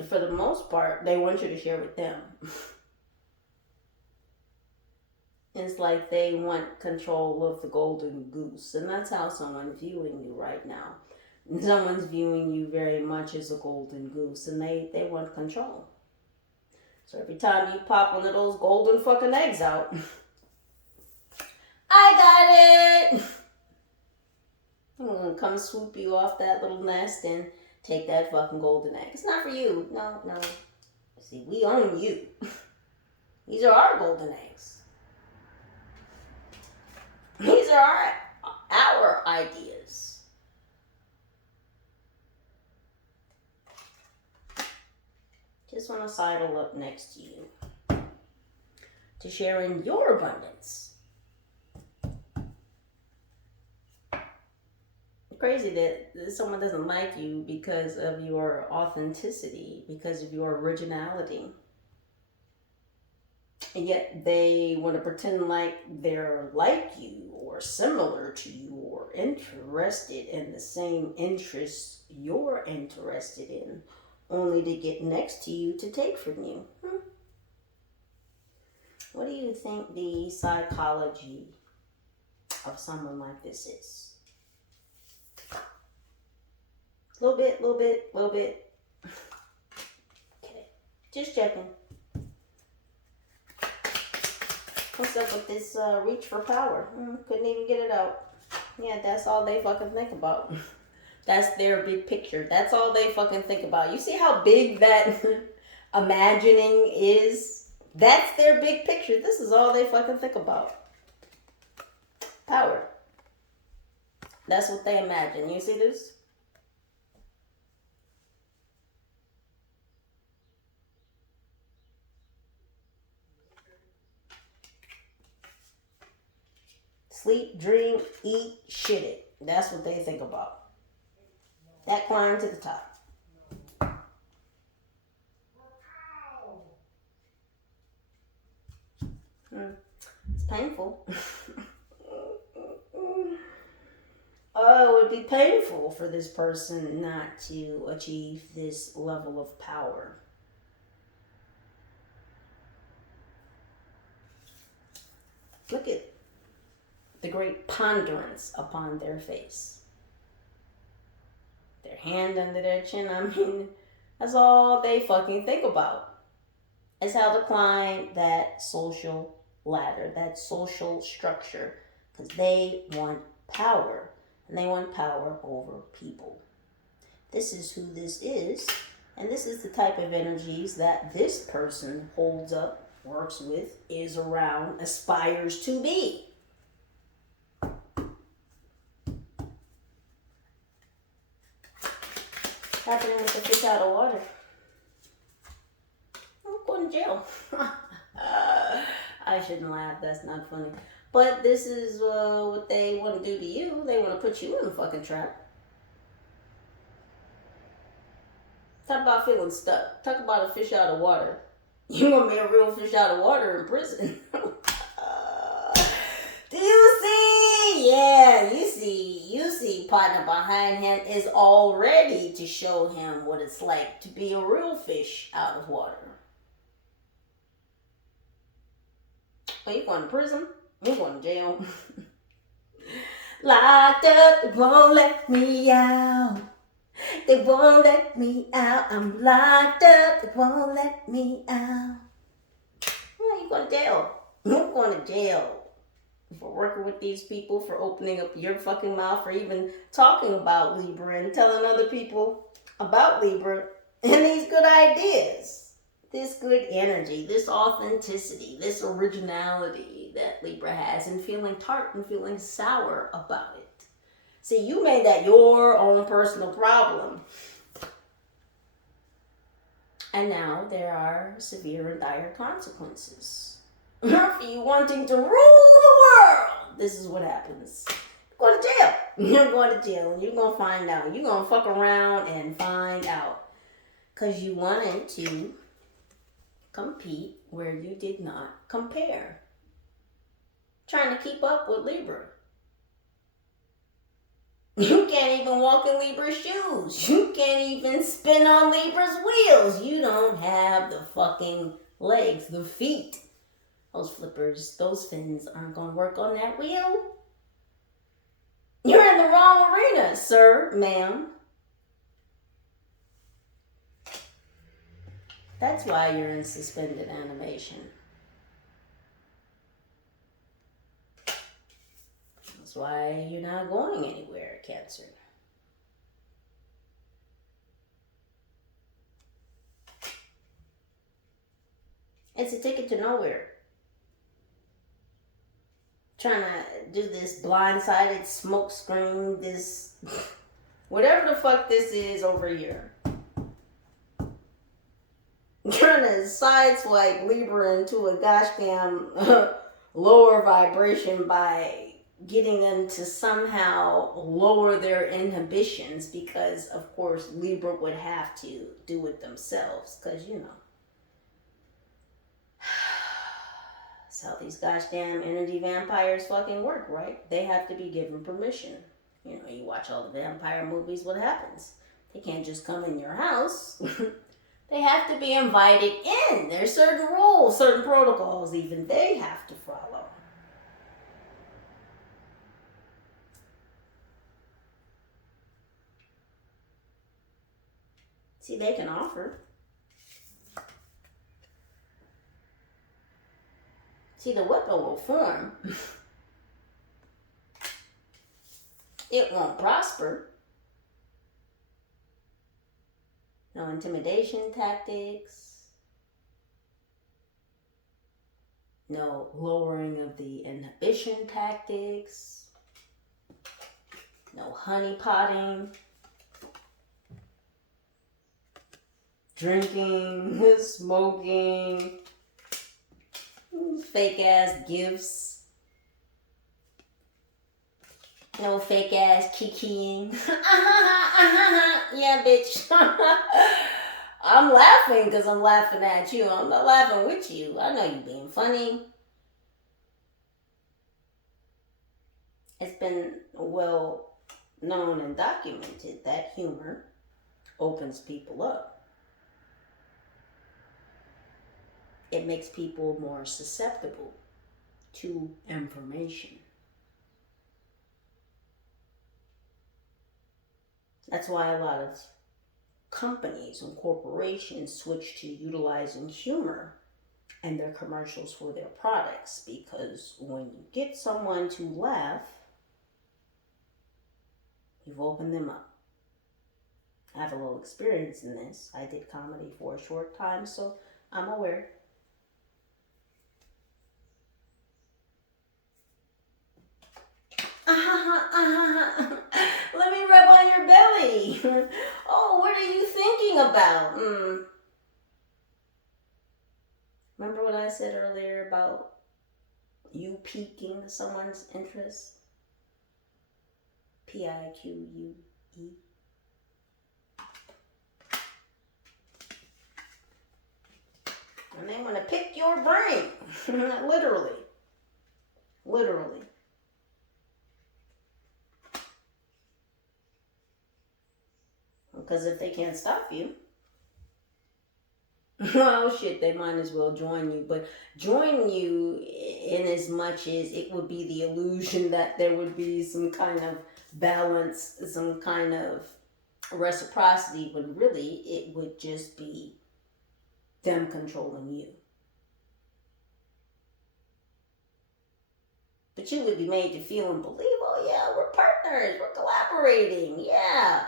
for the most part, they want you to share with them. It's like they want control of the golden goose. And that's how someone's viewing you right now. Someone's viewing you very much as a golden goose. And they want control. So every time you pop one of those golden fucking eggs out, I got it! I'm going to come swoop you off that little nest and take that fucking golden egg. It's not for you. No. See, we own you. These are our golden eggs. These are our ideas. Just want to sidle up next to you to share in your abundance. Crazy that someone doesn't like you because of your authenticity, because of your originality. And yet they want to pretend like they're like you or similar to you or interested in the same interests you're interested in, only to get next to you to take from you. What do you think the psychology of someone like this is? Little bit. Okay, just checking. What's up with this reach for power? Couldn't even get it out. Yeah, that's all they fucking think about. That's their big picture. That's all they fucking think about. You see how big that imagining is? That's their big picture. This is all they fucking think about. Power. That's what they imagine. You see this? Sleep, dream, eat, shit it. That's what they think about. That climb to the top. It's painful. Oh, it would be painful for this person not to achieve this level of power. Look at the great ponderance upon their face. Their hand under their chin. I mean, that's all they fucking think about. Is how to climb that social ladder, that social structure. Because they want power. And they want power over people. This is who this is. And this is the type of energies that this person holds up, works with, is around, aspires to be. Happening with the fish out of water. I'm going to jail. I shouldn't laugh. That's not funny. But this is what they want to do to you. They want to put you in a fucking trap. Talk about feeling stuck. Talk about a fish out of water. You want to be a real fish out of water in prison. Do you see? Yeah, you see. Partner behind him is all ready to show him what it's like to be a real fish out of water. Are you going to prison? You going to jail? Locked up, they won't let me out. They won't let me out. I'm locked up, they won't let me out. Yeah, you going to jail. You're going to jail for working with these people, for opening up your fucking mouth, for even talking about Libra and telling other people about Libra and these good ideas, this good energy, this authenticity, this originality that Libra has, and feeling tart and feeling sour about it. See, you made that your own personal problem. And now there are severe and dire consequences for you wanting to rule the world. This is what happens. You're going to jail. You're going to jail, and you're going to find out. You're going to fuck around and find out. Because you wanted to compete where you did not compare. Trying to keep up with Libra. You can't even walk in Libra's shoes. You can't even spin on Libra's wheels. You don't have the fucking legs, the feet. Those flippers, those fins aren't going to work on that wheel. You're in the wrong arena, sir, ma'am. That's why you're in suspended animation. That's why you're not going anywhere, Cancer. It's a ticket to nowhere. Trying to do this blindsided smoke screen, this whatever the fuck this is over here. Trying to sideswipe Libra into a gosh damn lower vibration by getting them to somehow lower their inhibitions, because of course Libra would have to do it themselves, because you know. That's how these gosh damn energy vampires fucking work, right? They have to be given permission. You know, you watch all the vampire movies, what happens? They can't just come in your house. They have to be invited in. There's certain rules, certain protocols even they have to follow. See, they can offer. See, the weapon will form. It won't prosper. No intimidation tactics. No lowering of the inhibition tactics. No honeypotting. Drinking, smoking, fake ass gifts. No fake ass kikiing. Yeah, bitch. I'm laughing because I'm laughing at you. I'm not laughing with you. I know you being funny. It's been well known and documented that humor opens people up. It makes people more susceptible to information. That's why a lot of companies and corporations switch to utilizing humor in their commercials for their products, because when you get someone to laugh, you've opened them up. I have a little experience in this. I did comedy for a short time, so I'm aware. Let me rub on your belly. Oh, what are you thinking about? Remember what I said earlier about You piquing someone's interest. Pique. And they want to pick your brain. Literally. Literally. Because if they can't stop you, well, shit, they might as well join you. But join you in as much as it would be the illusion that there would be some kind of balance, some kind of reciprocity, when really it would just be them controlling you. But you would be made to feel and believe, oh yeah, we're partners, we're collaborating, yeah.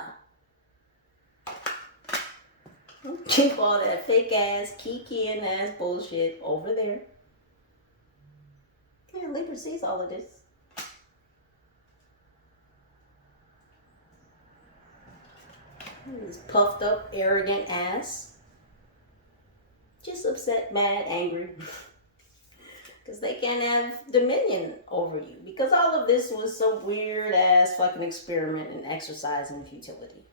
Keep all that fake ass, kikiing ass bullshit over there. Yeah, Libra sees all of this. This puffed up, arrogant ass. Just upset, mad, angry. Because they can't have dominion over you. Because all of this was some weird ass fucking experiment in exercise and futility.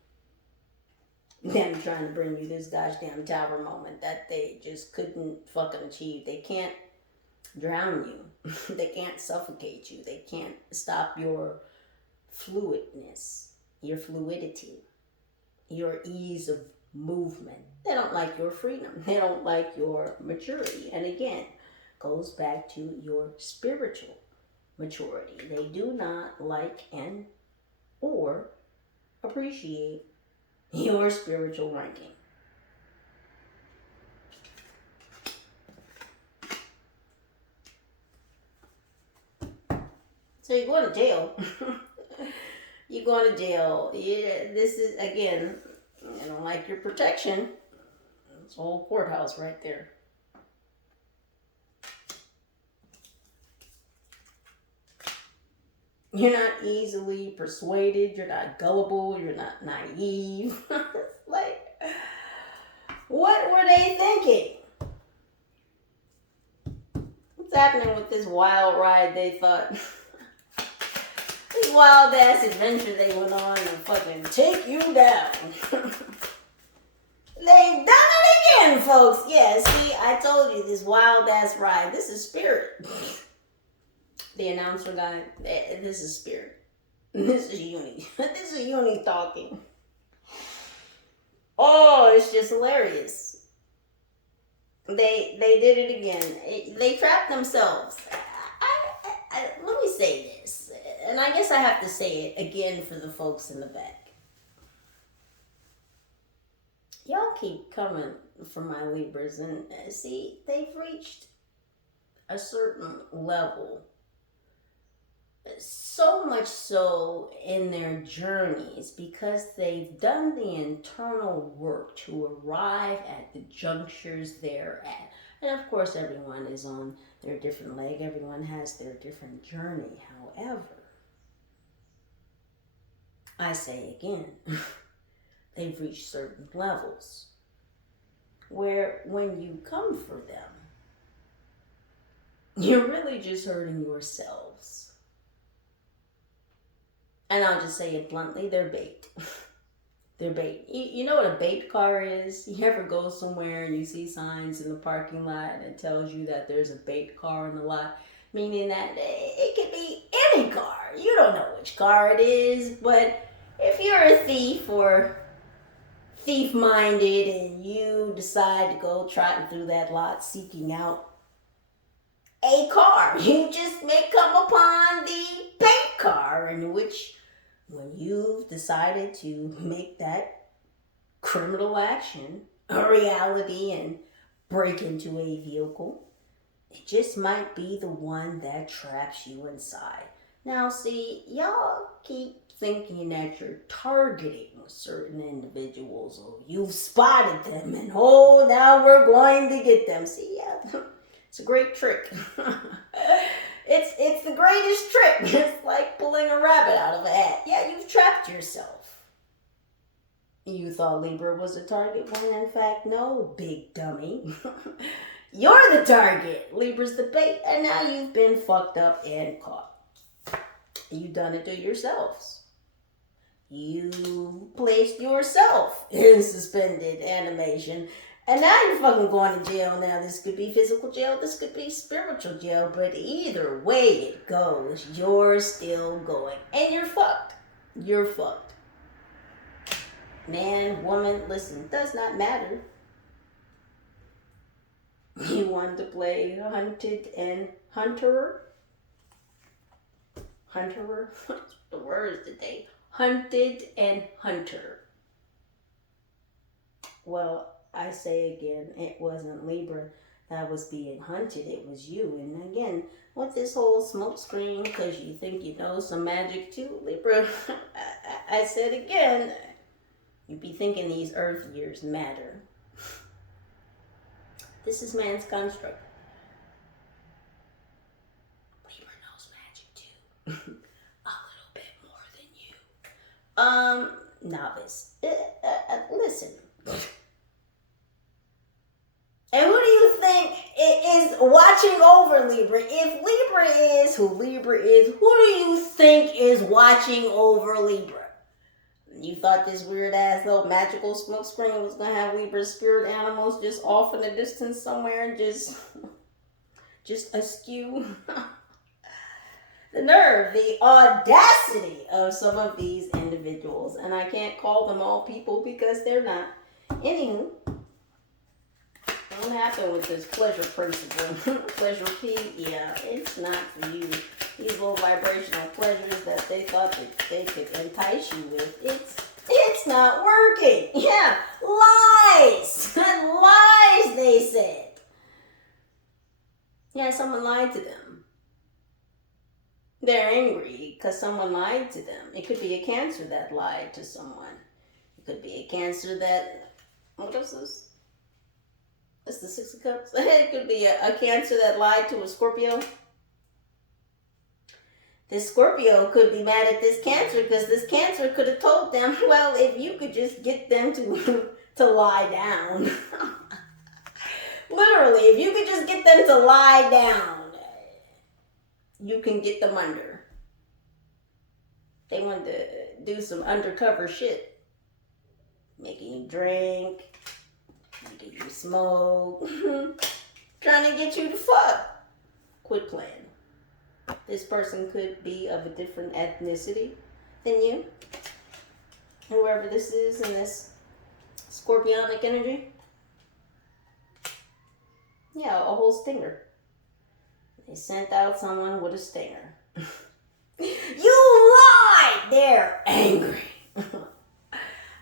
Them trying to bring you this goddamn tower moment that they just couldn't fucking achieve. They can't drown you. They can't suffocate you. They can't stop your fluidness, your fluidity, your ease of movement. They don't like your freedom. They don't like your maturity. And again, goes back to your spiritual maturity. They do not like and or appreciate your spiritual ranking. So you're going to jail. You're going to jail. Yeah, this is, again, you know, like your protection. It's a whole courthouse right there. You're not easily persuaded. You're not gullible. You're not naive. Like, what were they thinking? What's happening with this wild ride they thought? This wild ass adventure they went on and fucking take you down. They done it again, folks. Yeah, see, I told you this wild ass ride. This is spirit. The announcer guy, this is spirit. This is Uni. This is Uni talking. Oh, it's just hilarious. They did it again. They trapped themselves. Let me say this, and I guess I have to say it again for the folks in the back. Y'all keep coming for my Libras, and see, they've reached a certain level. So much so in their journeys because they've done the internal work to arrive at the junctures they're at. And of course, everyone is on their different leg. Everyone has their different journey. However, I say again, they've reached certain levels where when you come for them, you're really just hurting yourselves. And I'll just say it bluntly, they're bait. They're bait. You know what a bait car is? You ever go somewhere and you see signs in the parking lot and it tells you that there's a bait car in the lot? Meaning that it could be any car. You don't know which car it is, but if you're a thief or thief-minded and you decide to go trotting through that lot seeking out a car, you just may come upon the bait car, in which when you've decided to make that criminal action a reality and break into a vehicle, it just might be the one that traps you inside. Now see, y'all keep thinking that you're targeting certain individuals, or you've spotted them and oh, now we're going to get them. See, yeah, it's a great trick. It's the greatest trick. It's like pulling a rabbit out of a hat. Yeah, you've trapped yourself. You thought Libra was a target when in fact, no, big dummy. You're the target. Libra's the bait, and now you've been fucked up and caught. You done it to yourselves. You placed yourself in suspended animation, and now you're fucking going to jail. Now this could be physical jail, this could be spiritual jail, but either way it goes, you're still going, and you're fucked. You're fucked. Man, woman, listen, does not matter. You wanted to play hunted and hunterer? Hunterer? What's the words today? Hunted and hunter. Well, I say again, it wasn't Libra that was being hunted, it was you. And again, with this whole smoke screen, because you think you know some magic too, Libra, I said again, you be thinking these earth years matter. This is man's construct. Libra knows magic too. A little bit more than you. Novice. Listen. And who do you think is watching over Libra? If Libra is who Libra is, who do you think is watching over Libra? You thought this weird ass little magical smoke screen was gonna have Libra's spirit animals just off in the distance somewhere, just askew? The nerve, the audacity of some of these individuals, and I can't call them all people because they're not. Anywho, what happened with this pleasure principle? Pleasure P, yeah, it's not for you. These little vibrational pleasures that they thought that they could entice you with, it's not working. Yeah, lies, lies, they said. Yeah, someone lied to them. They're angry because someone lied to them. It could be a Cancer that lied to someone. It could be a Cancer that, what is this? It's the Six of Cups. It could be a Cancer that lied to a Scorpio. This Scorpio could be mad at this Cancer because this Cancer could have told them, well, if you could just get them to lie down. Literally, if you could just get them to lie down, you can get them under. They wanted to do some undercover shit. Making you drink, making you smoke, trying to get you to fuck. Quit playing. This person could be of a different ethnicity than you. Whoever this is in this scorpionic energy. Yeah, a whole stinger. They sent out someone with a stinger. You lied! They're angry.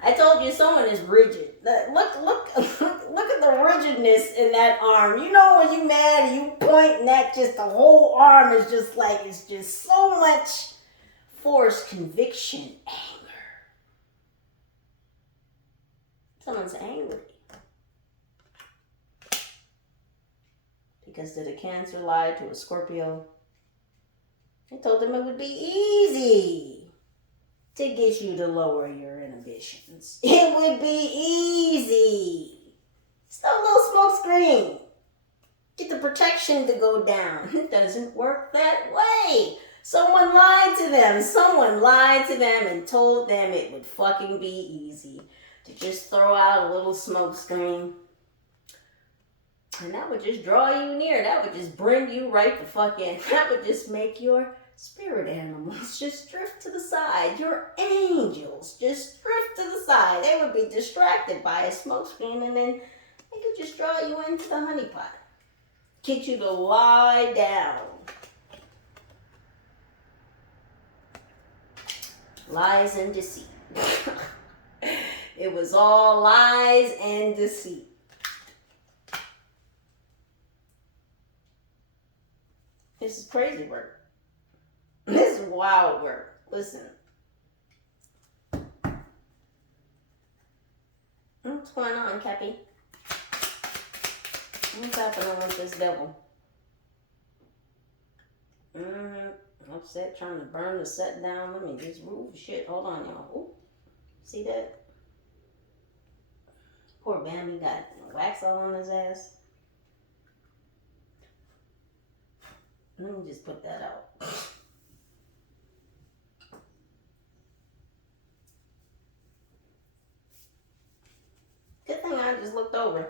I told you someone is rigid. Look at the rigidness in that arm. You know when you mad and you point and that just the whole arm is just like, it's just so much force, conviction, anger. Someone's angry. Because did a Cancer lie to a Scorpio? I told them it would be easy to get you to lower your inhibitions. It would be easy. It's a little smoke screen. Get the protection to go down. It doesn't work that way. Someone lied to them. Someone lied to them and told them it would fucking be easy to just throw out a little smoke screen. And that would just draw you near. That would just bring you right the fuck in. That would just make your spirit animals just drift to the side. Your angels just drift to the side. They would be distracted by a smoke screen and then they could just draw you into the honeypot. Get you to lie down. Lies and deceit. It was all lies and deceit. This is crazy work. This is wild work. Listen. What's going on, Cappy? What's happening with this devil? Upset, trying to burn the set down. Let me just move shit. Hold on, y'all. Ooh. See that? Poor Bambi got wax all on his ass. Let me just put that out. Good thing I just looked over.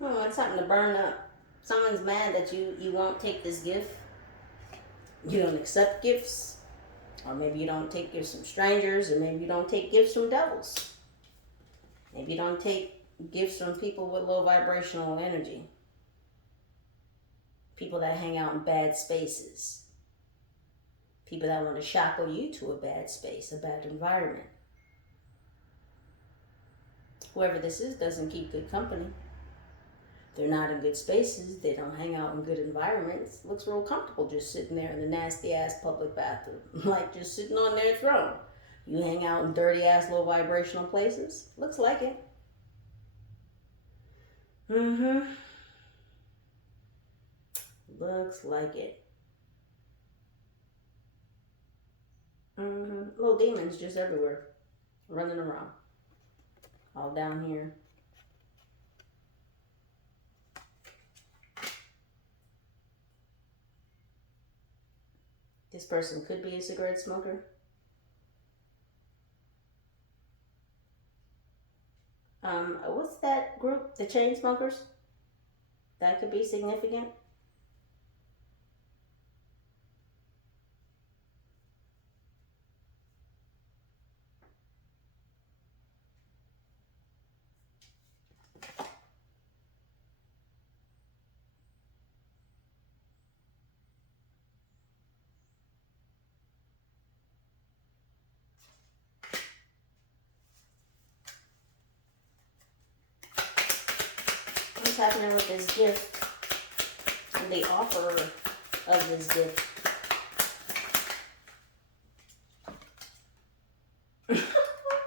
It's something to burn up. Someone's mad that you won't take this gift. You don't accept gifts. Or maybe you don't take gifts from strangers. Or maybe you don't take gifts from devils. Maybe you don't take gifts from people with low vibrational energy. People that hang out in bad spaces. People that want to shackle you to a bad space, a bad environment. Whoever this is doesn't keep good company. They're not in good spaces. They don't hang out in good environments. Looks real comfortable just sitting there in the nasty ass public bathroom. Like just sitting on their throne. You hang out in dirty ass low vibrational places. Looks like it. Looks like it. Little demons just everywhere. Running around. All down here. This person could be a cigarette smoker. What's that group? The chain smokers? That could be significant. What's happening with this gift and the offerer of this gift?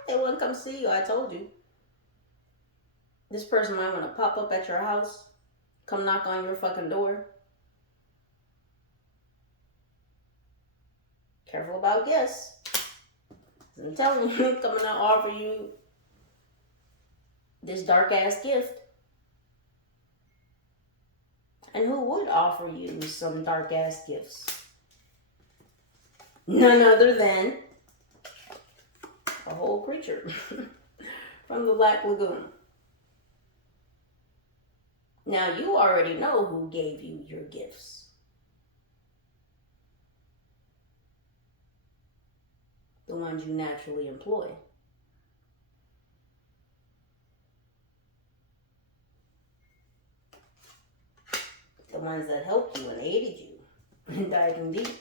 They wouldn't come see you, I told you. This person might want to pop up at your house, come knock on your fucking door. Careful about guests. I'm telling you, coming to offer you this dark ass gift. And who would offer you some dark ass gifts? None other than a whole creature from the Black Lagoon. Now you already know who gave you your gifts. The ones you naturally employ. The ones that helped you and aided you in diving deep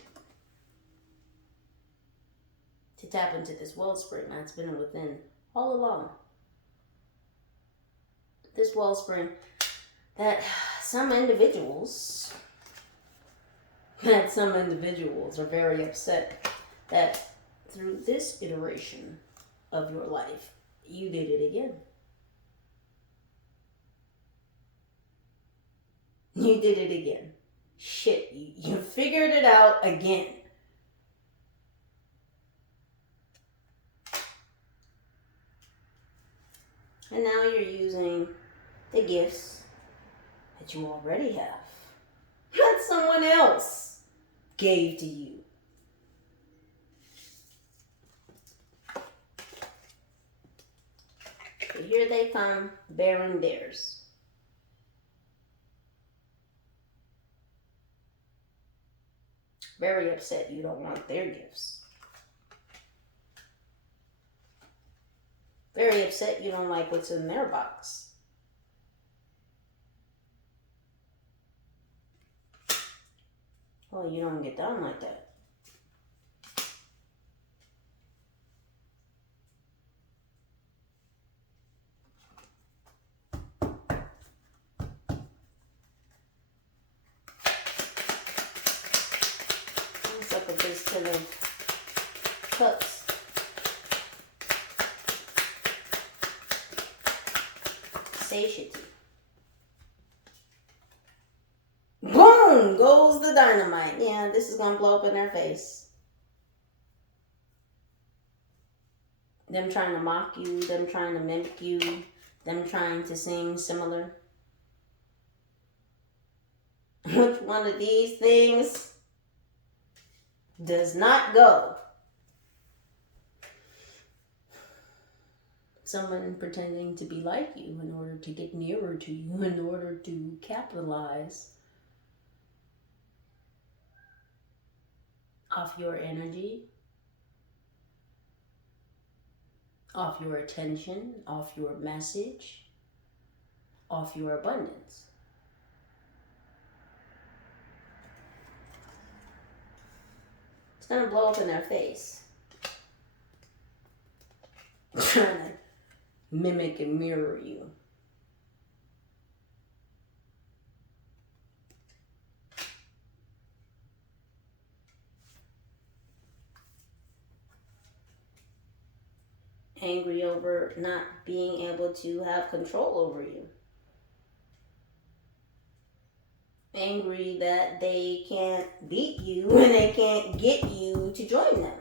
to tap into this wellspring that's been within all along. This wellspring that some individuals are very upset that through this iteration of your life, you did it again. You did it again. Shit, you figured it out again. And now you're using the gifts that you already have, that someone else gave to you. So here they come, bearing theirs. Very upset you don't want their gifts. Very upset you don't like what's in their box. Well, you don't get down like that. What's up with this Ten of Cups? Satiety. Boom! Goes the dynamite. Yeah, this is going to blow up in their face. Them trying to mock you, them trying to mimic you, them trying to seem similar. Which one of these things does not go? Someone pretending to be like you in order to get nearer to you, in order to capitalize off your energy, off your attention, off your message, off your abundance. It's going to blow up in their face. Trying to mimic and mirror you. Angry over not being able to have control over you. Angry that they can't beat you and they can't get you to join them.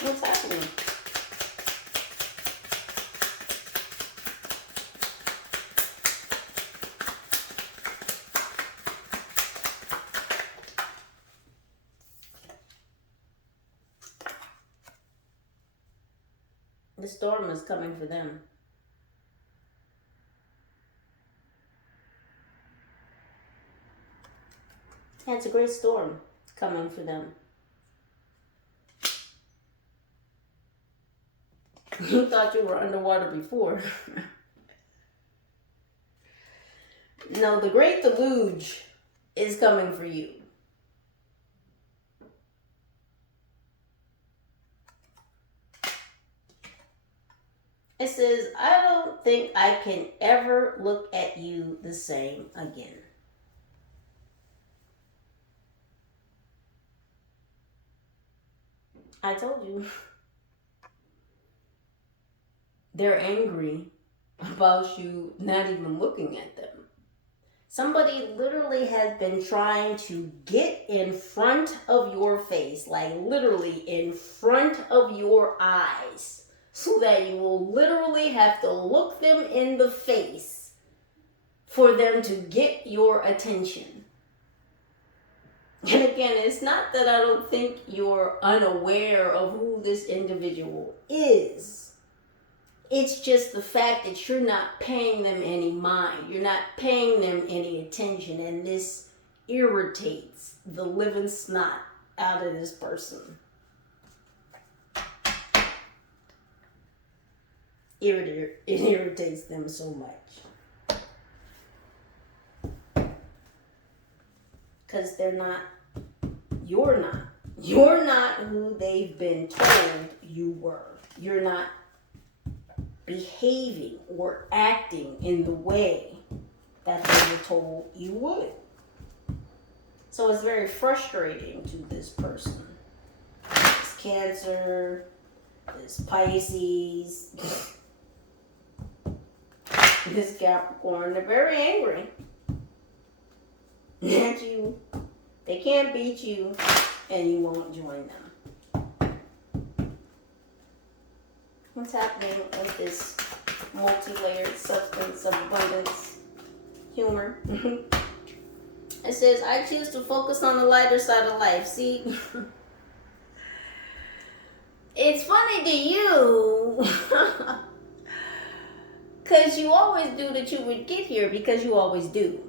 What's happening? The storm is coming for them. Yeah, it's a great storm coming for them. You thought you were underwater before. No, the great deluge is coming for you. It says, I don't think I can ever look at you the same again. I told you. They're angry about you not even looking at them. Somebody literally has been trying to get in front of your face, like literally in front of your eyes, so that you will literally have to look them in the face for them to get your attention. And again, it's not that I don't think you're unaware of who this individual is. It's just the fact that you're not paying them any mind. You're not paying them any attention. And this irritates the living snot out of this person. It irritates them so much. Because you're not who they've been told you were. You're not behaving or acting in the way that they were told you would. So it's very frustrating to this person. This Cancer, this Pisces, this Capricorn, they're very angry at you. They can't beat you and you won't join them. What's happening with this multi-layered substance of abundance? Humor. It says, I choose to focus on the lighter side of life. See? It's funny to you. Because you always do that you would get here because you always do.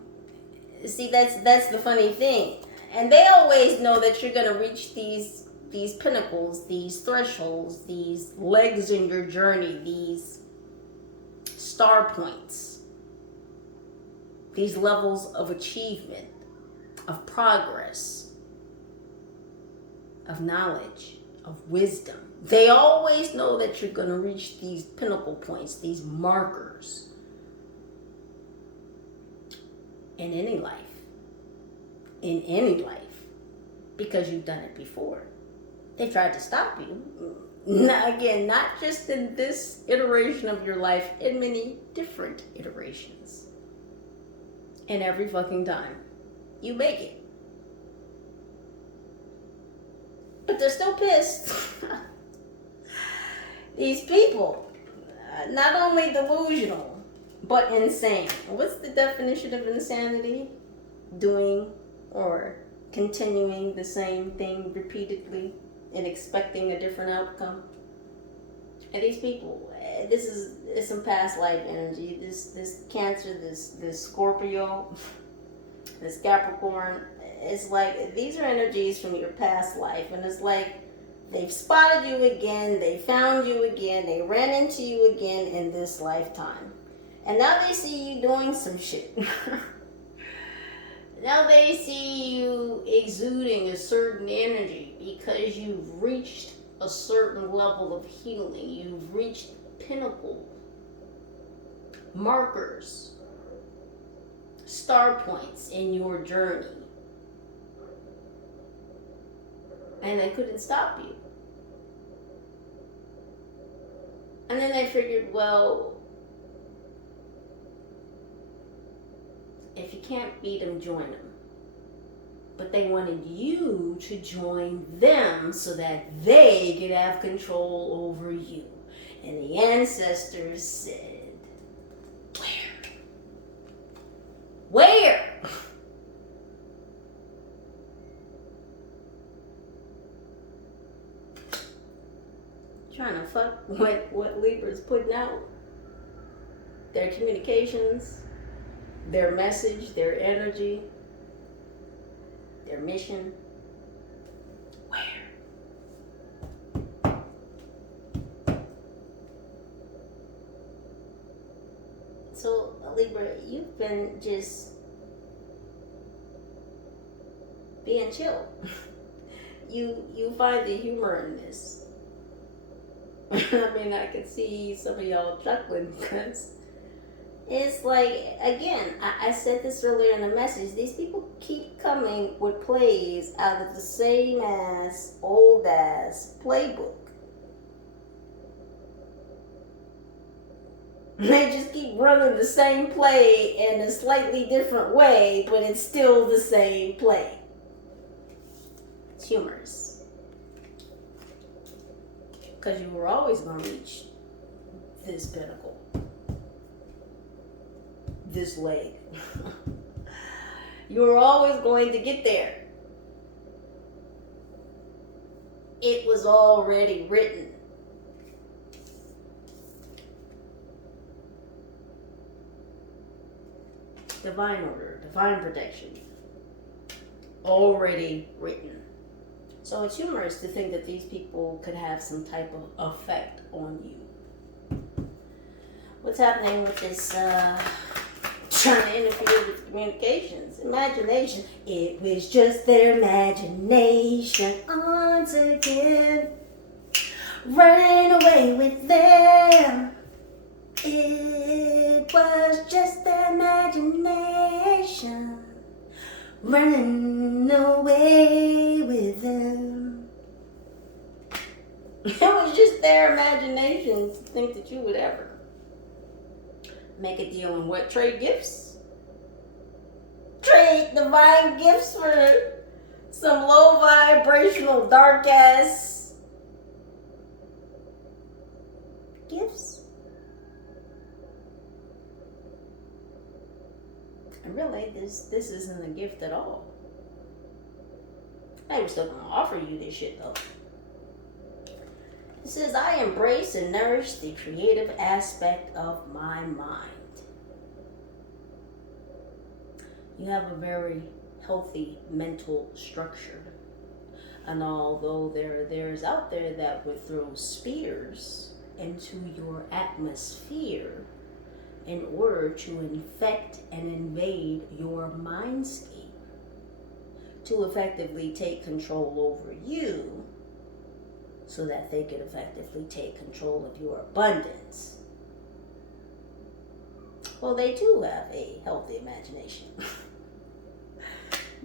See, that's the funny thing. And they always know that you're going to reach these pinnacles, these thresholds, these legs in your journey, these star points, these levels of achievement, of progress, of knowledge, of wisdom. They always know that you're going to reach these pinnacle points, these markers in any life. In any life. Because you've done it before. They tried to stop you. Again, not just in this iteration of your life, in many different iterations. And every fucking time you make it. But they're still pissed. These people, not only delusional, but insane. What's the definition of insanity? Doing or continuing the same thing repeatedly and expecting a different outcome. And these people, this is some past life energy. This Cancer, this Scorpio, this Capricorn. It's like these are energies from your past life, and it's like they've spotted you again, they found you again, they ran into you again in this lifetime, and now they see you doing some shit. Now they see you exuding a certain energy because you've reached a certain level of healing. You've reached pinnacle markers, star points in your journey. And they couldn't stop you. And then they figured, well, if you can't beat them, join them. But they wanted you to join them so that they could have control over you. And the ancestors said, Where? Trying to fuck what Libra's putting out. Their communications, their message, their energy, their mission. Where? So, Libra, you've been just being chill. You find the humor in this. I mean, I can see some of y'all chuckling because it's like, again, I said this earlier in the message, these people keep coming with plays out of the same ass, old ass playbook. They just keep running the same play in a slightly different way, but it's still the same play. It's humorous. Because you were always going to reach this pinnacle. This leg. You were always going to get there. It was already written. Divine order, divine protection. Already written. So it's humorous to think that these people could have some type of effect on you. What's happening with this trying to interfere with communications? Imagination. It was just their imagination once again. Running away with them. It was just their imagination. Running away with them. It was just their imagination to think that you would ever make a deal and what? Trade gifts? Trade divine gifts for some low vibrational dark ass gifts? And really, this isn't a gift at all. They were still going to offer you this shit, though. It says, I embrace and nourish the creative aspect of my mind. You have a very healthy mental structure. And although there's out there that would throw spears into your atmosphere in order to infect and invade your mindscape to effectively take control over you so that they could effectively take control of your abundance. Well, they too have a healthy imagination.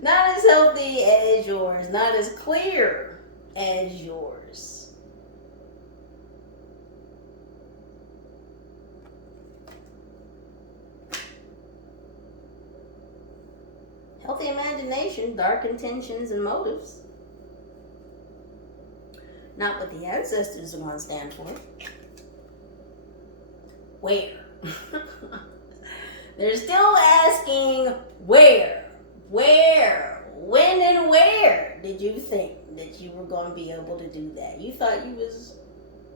Not as healthy as yours, not as clear as yours. Healthy imagination, dark intentions and motives. Not what the ancestors want to stand for. where? They're still asking where, when and where did you think that you were going to be able to do that? You thought you was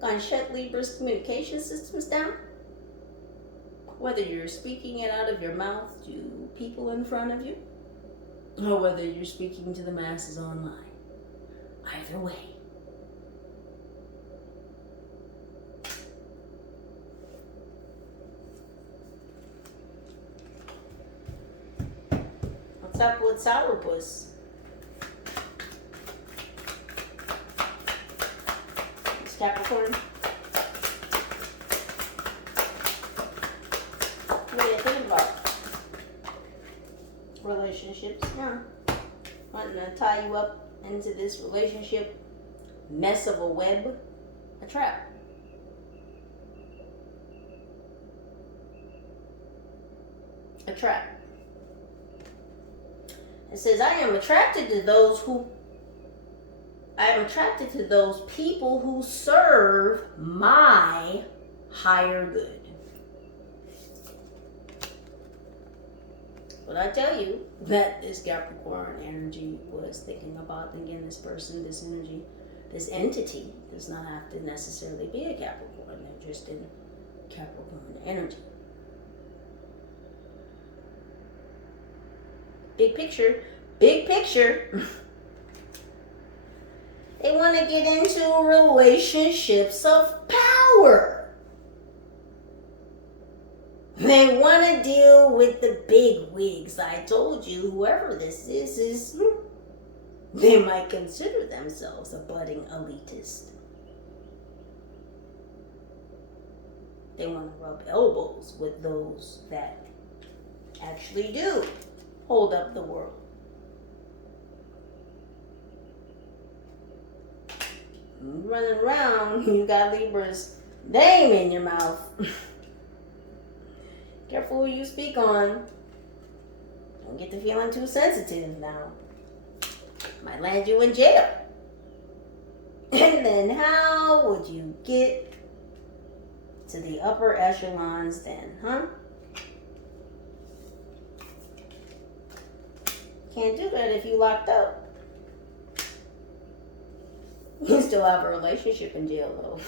going to shut Libra's communication systems down? Whether you're speaking it out of your mouth to people in front of you, or whether you're speaking to the masses online. Either way. What's up with Sourpuss? It's Capricorn. What do you think about relationships? Yeah. Wanting to tie you up into this relationship mess of a web, a trap. A trap. It says, I am attracted to those people who serve my higher good. But I tell you that this Capricorn energy was thinking about, again, this person, this energy, this entity does not have to necessarily be a Capricorn. They're just in Capricorn energy. Big picture, big picture. They want to get into relationships of power. They want to deal with the big wigs. I told you, whoever this is, they might consider themselves a budding elitist. They want to rub elbows with those that actually do hold up the world. Running around, you got Libra's name in your mouth. Careful who you speak on. Don't get to feeling too sensitive now. Might land you in jail. And then how would you get to the upper echelons then, huh? Can't do that if you locked up. You still have a relationship in jail though.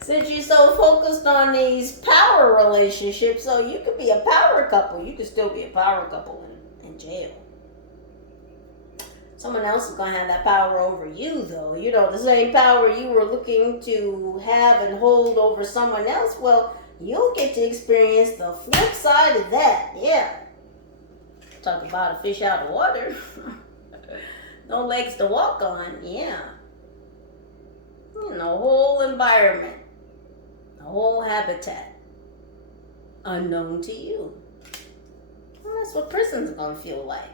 Since you're so focused on these power relationships, so you could be a power couple. You could still be a power couple in jail. Someone else is going to have that power over you, though. You know, the same power you were looking to have and hold over someone else, well, you'll get to experience the flip side of that. Yeah. Talk about a fish out of water. No legs to walk on. Yeah. You know, whole environment. A whole habitat. Unknown to you. Well, that's what prison's going to feel like.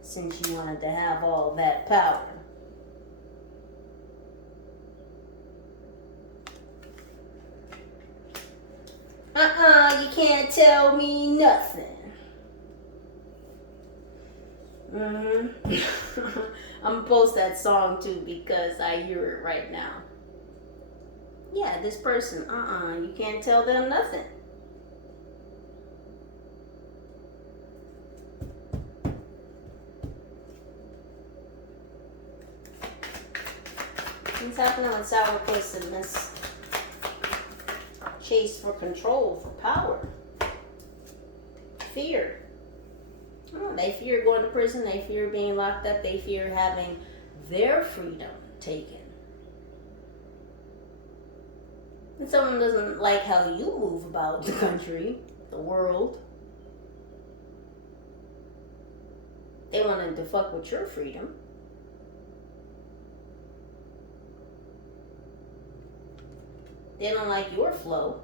Since you wanted to have all that power. You can't tell me nothing. I'm gonna post that song too because I hear it right now. Yeah, this person, you can't tell them nothing. What's happening with Sourpuss in this chase for control, for power? Fear. Oh, they fear going to prison. They fear being locked up. They fear having their freedom taken. And someone doesn't like how you move about the country, the world. They wanted to fuck with your freedom. They don't like your flow.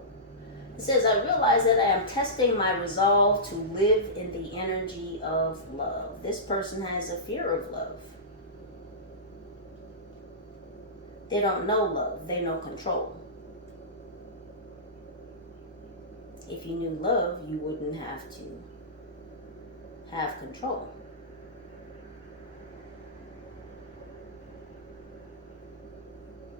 It says, I realize that I am testing my resolve to live in the energy of love. This person has a fear of love. They don't know love. They know control. If you knew love, you wouldn't have to have control.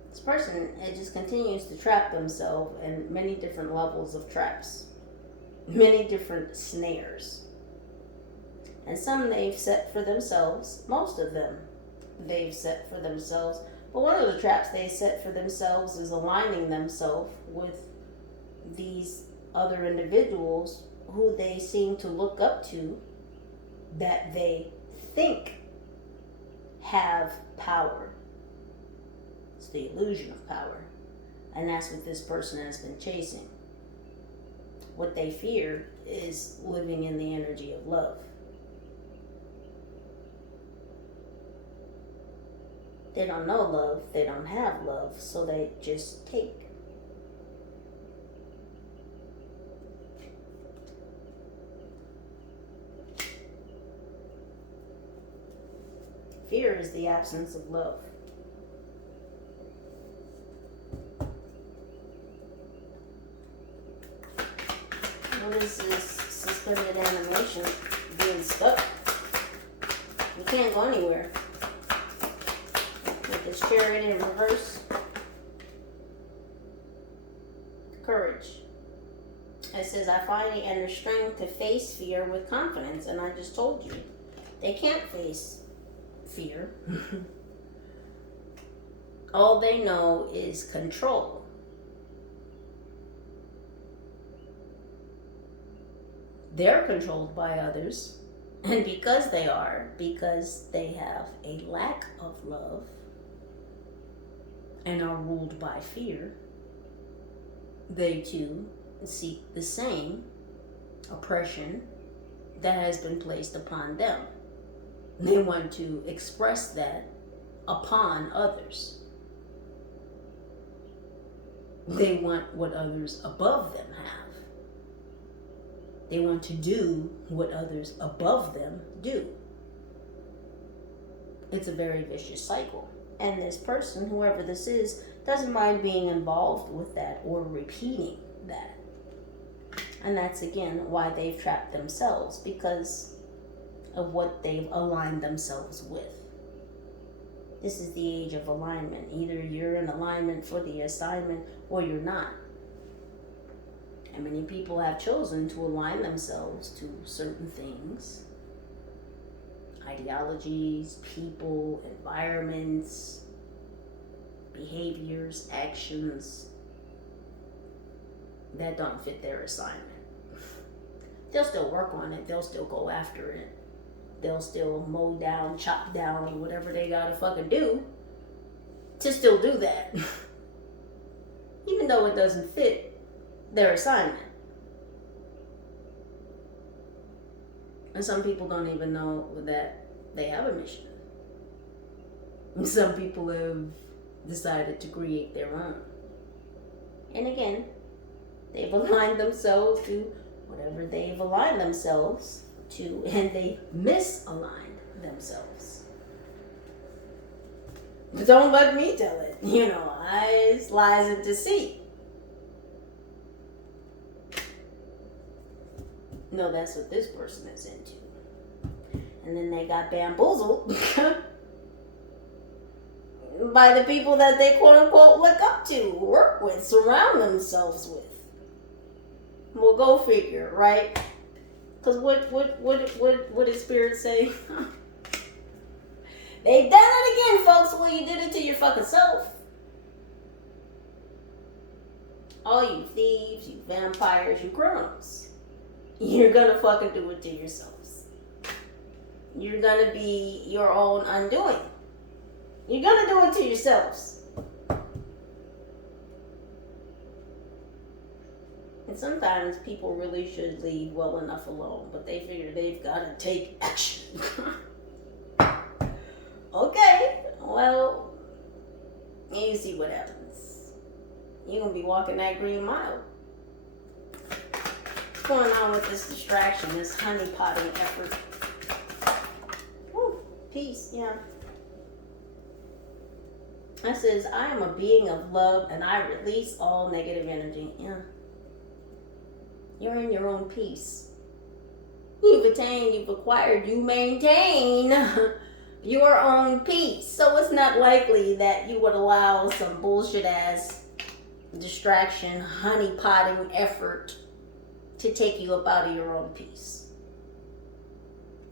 This person, it just continues to trap themselves in many different levels of traps, many different snares. And some they've set for themselves, most of them they've set for themselves. But one of the traps they set for themselves is aligning themselves with these other individuals who they seem to look up to, that they think have power. It's the illusion of power. And that's what this person has been chasing. What they fear is living in the energy of love. They don't know love, they don't have love, so they just take. Fear is the absence of love. What is this suspended animation? Being stuck. You can't go anywhere. With this chariot in reverse. Courage. It says, I find the inner strength to face fear with confidence. And I just told you, they can't face fear. All they know is control. They're controlled by others. And because they have a lack of love and are ruled by fear, they too seek the same oppression that has been placed upon them. They want to express that upon others. They want what others above them have. They want to do what others above them do. It's a very vicious cycle. And this person, whoever this is, doesn't mind being involved with that or repeating that. And that's again why they've trapped themselves, because of what they've aligned themselves with. This is the age of alignment. Either you're in alignment for the assignment or you're not. And many people have chosen to align themselves to certain things, ideologies, people, environments, behaviors, actions that don't fit their assignment. They'll still work on it. They'll still go after it. They'll still mow down, chop down, whatever they gotta fucking do to still do that. Even though it doesn't fit their assignment. And some people don't even know that they have a mission. And some people have decided to create their own. And again, they've aligned themselves to whatever they've aligned themselves to, and they misaligned themselves. But don't let me tell it. Eyes, lies, and deceit. No, that's what this person is into. And then they got bamboozled by the people that they quote unquote look up to, work with, surround themselves with. Well, go figure, right? Because what did Spirit say? They've done it again, folks. Well, you did it to your fucking self. All you thieves, you vampires, you criminals. You're gonna fucking do it to yourselves. You're gonna be your own undoing. You're gonna do it to yourselves. And sometimes people really should leave well enough alone, but they figure they've gotta take action. Okay, well, you see what happens. You're gonna be walking that green mile. What's going on with this distraction, this honeypotting effort? Woo, peace, yeah. It says, I am a being of love and I release all negative energy. Yeah. You're in your own peace. You've attained, you've acquired, you maintain your own peace. So it's not likely that you would allow some bullshit ass distraction, honeypotting effort to take you up out of your own peace.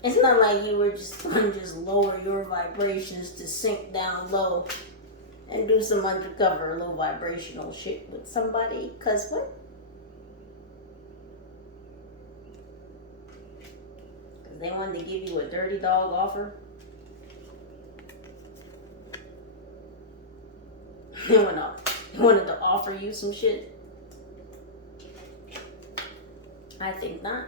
It's not like you were just going to just lower your vibrations to sink down low and do some undercover low vibrational shit with somebody. Cause what? Cause they wanted to give you a dirty dog offer. They wanted to offer you some shit. I think not.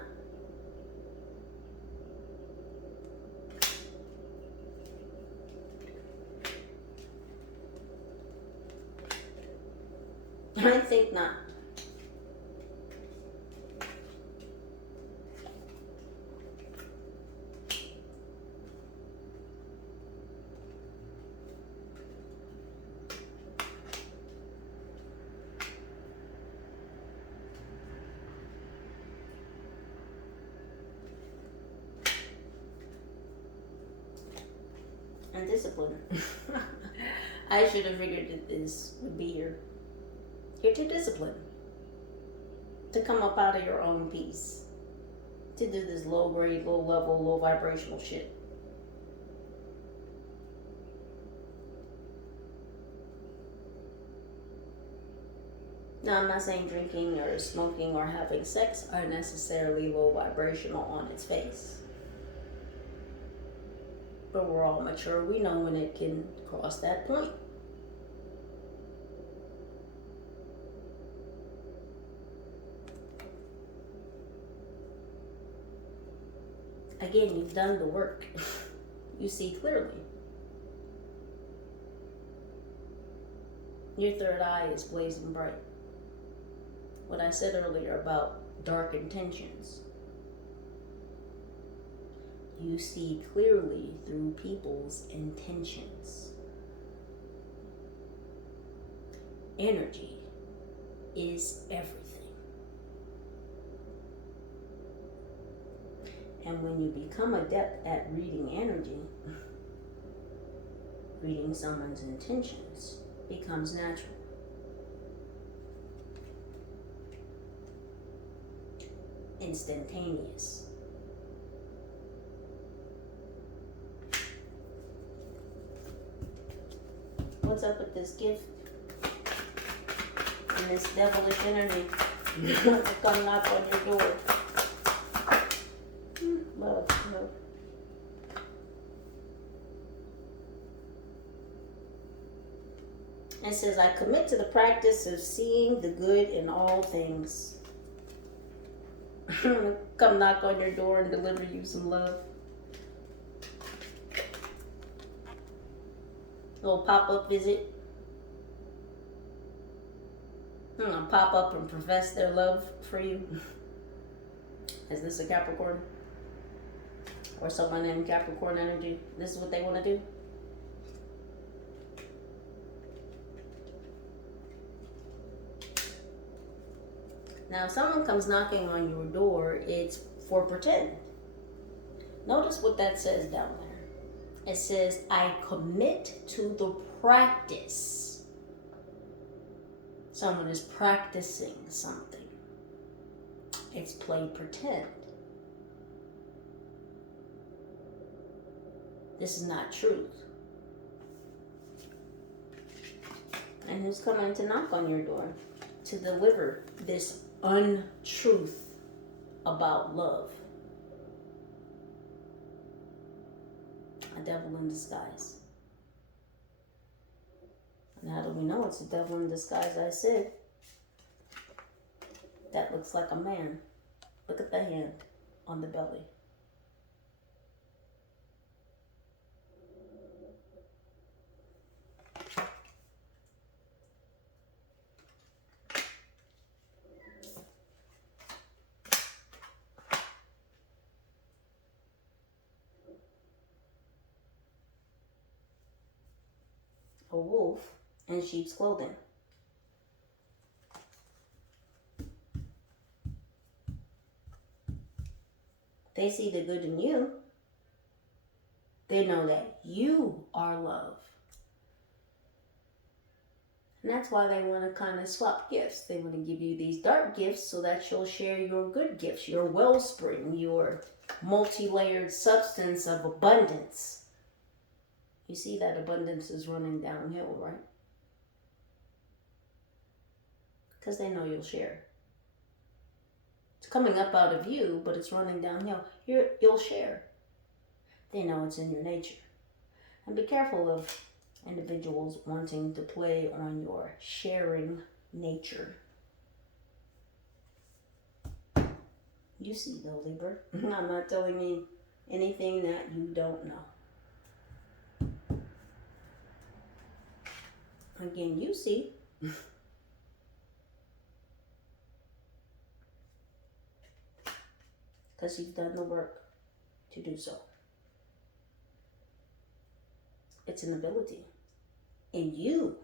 I think not. And discipline. I should have figured that this would be here to discipline, to come up out of your own peace, to do this low grade, low level, low vibrational shit. Now, I'm not saying drinking or smoking or having sex are necessarily low vibrational on its face. But we're all mature. We know when it can cross that point. Again, you've done the work. You see clearly. Your third eye is blazing bright. What I said earlier about dark intentions. You see clearly through people's intentions. Energy is everything. And when you become adept at reading energy, reading someone's intentions becomes natural. Instantaneous. What's up with this gift and this devilish energy? You want to come knock on your door. Love. It says, I commit to the practice of seeing the good in all things. I'm going to come knock on your door and deliver you some love. Little pop-up visit. I'm going to pop up and profess their love for you. Is this a Capricorn? Or someone in Capricorn energy? This is what they want to do? Now, if someone comes knocking on your door, it's for pretend. Notice what that says down there. It says, I commit to the practice. Someone is practicing something. It's play pretend. This is not truth. And who's coming to knock on your door to deliver this untruth about love? A devil in disguise. And how do we know it's a devil in disguise? I said, that looks like a man. Look at the hand on the belly. A wolf in sheep's clothing. They see the good in you. They know that you are love. And that's why they want to kind of swap gifts. They want to give you these dark gifts so that you'll share your good gifts, your wellspring, your multi-layered substance of abundance. You see that abundance is running downhill, right? Because they know you'll share. It's coming up out of you, but it's running downhill. You'll share. They know it's in your nature. And be careful of individuals wanting to play on your sharing nature. You see though, Libra. I'm not telling you anything that you don't know. Again, you see. Because you've done the work to do so. It's an ability. And you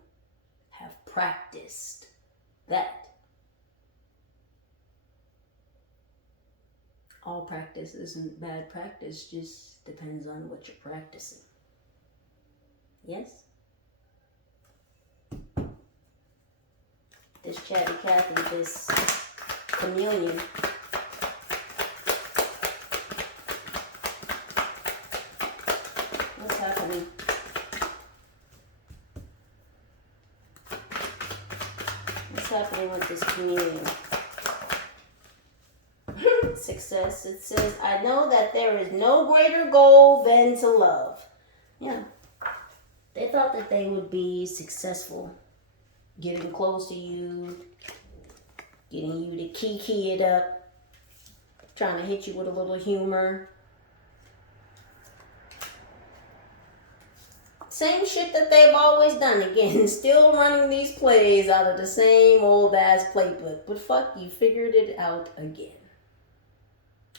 have practiced that. All practice isn't bad practice, just depends on what you're practicing. Yes? This chatty Cathy, this chameleon. What's happening? What's happening with this chameleon? Success. It says, I know that there is no greater goal than to love. Yeah. They thought that they would be successful getting close to you, getting you to kiki it up, trying to hit you with a little humor. Same shit that they've always done. Again, still running these plays out of the same old ass playbook. But fuck, you figured it out again.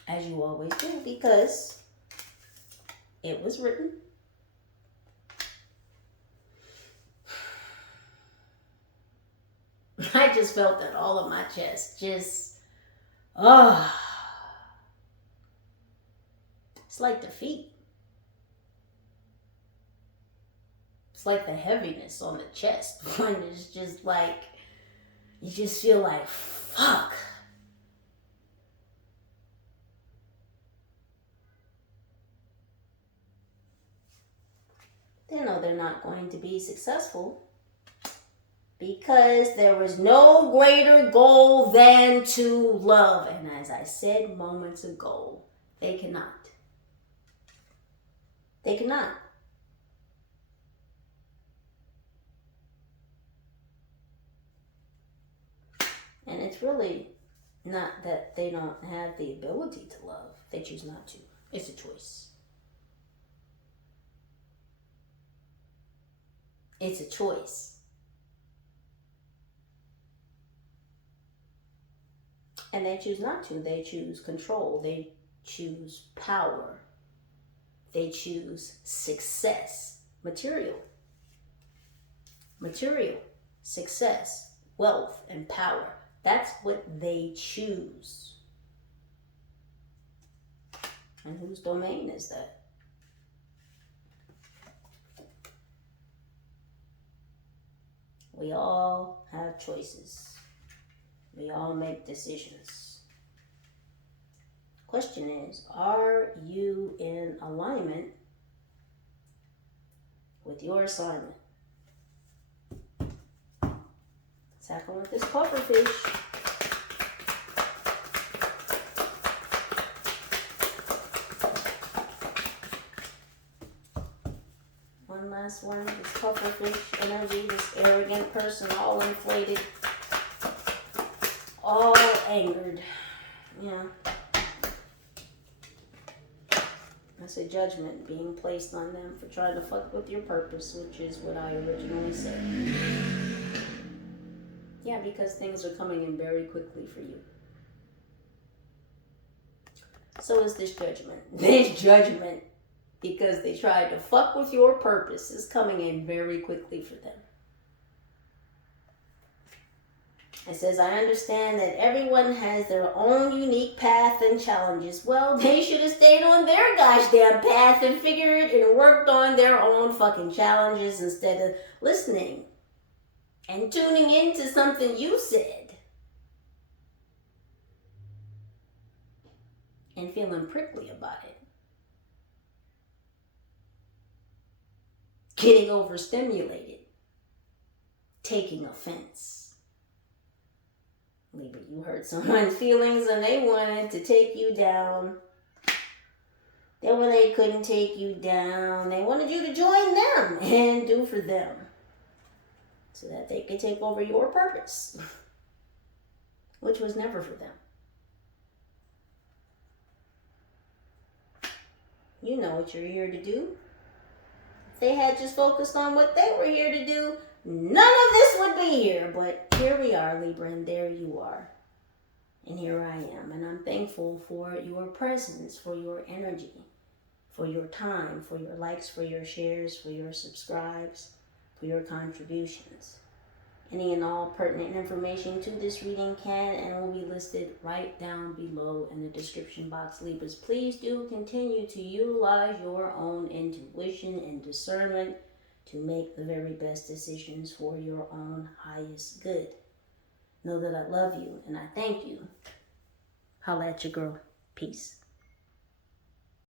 As you always do, because it was written. I just felt that all of my chest. Just, it's like defeat. It's like the heaviness on the chest. When it's just like, you just feel like, fuck. They know they're not going to be successful because there is no greater goal than to love. And as I said moments ago, they cannot. They cannot. And it's really not that they don't have the ability to love. They choose not to. It's a choice. It's a choice. And they choose not to. They choose control. They choose power. They choose success. Material, success, wealth, and power. That's what they choose. And whose domain is that? We all have choices. We all make decisions. Question is, are you in alignment with your assignment? What's happening with this pufferfish? One last one, this pufferfish energy, this arrogant person, all inflated, all angered. Yeah. That's a judgment being placed on them for trying to fuck with your purpose, which is what I originally said. Yeah, because things are coming in very quickly for you. So is this judgment. This judgment, because they tried to fuck with your purpose, is coming in very quickly for them. It says, I understand that everyone has their own unique path and challenges. Well, they should have stayed on their gosh damn path and figured and worked on their own fucking challenges instead of listening and tuning into something you said and feeling prickly about it. Getting overstimulated. Taking offense. Libra, you hurt someone's feelings and they wanted to take you down. They couldn't take you down. They wanted you to join them and do for them so that they could take over your purpose, which was never for them. You know what you're here to do. If they had just focused on what they were here to do, none of this would be here. But here we are, Libra, and there you are. And here I am. And I'm thankful for your presence, for your energy, for your time, for your likes, for your shares, for your subscribes, for your contributions. Any and all pertinent information to this reading can and will be listed right down below in the description box. Libras, please do continue to utilize your own intuition and discernment to make the very best decisions for your own highest good. Know that I love you and I thank you. Holla at your girl. Peace.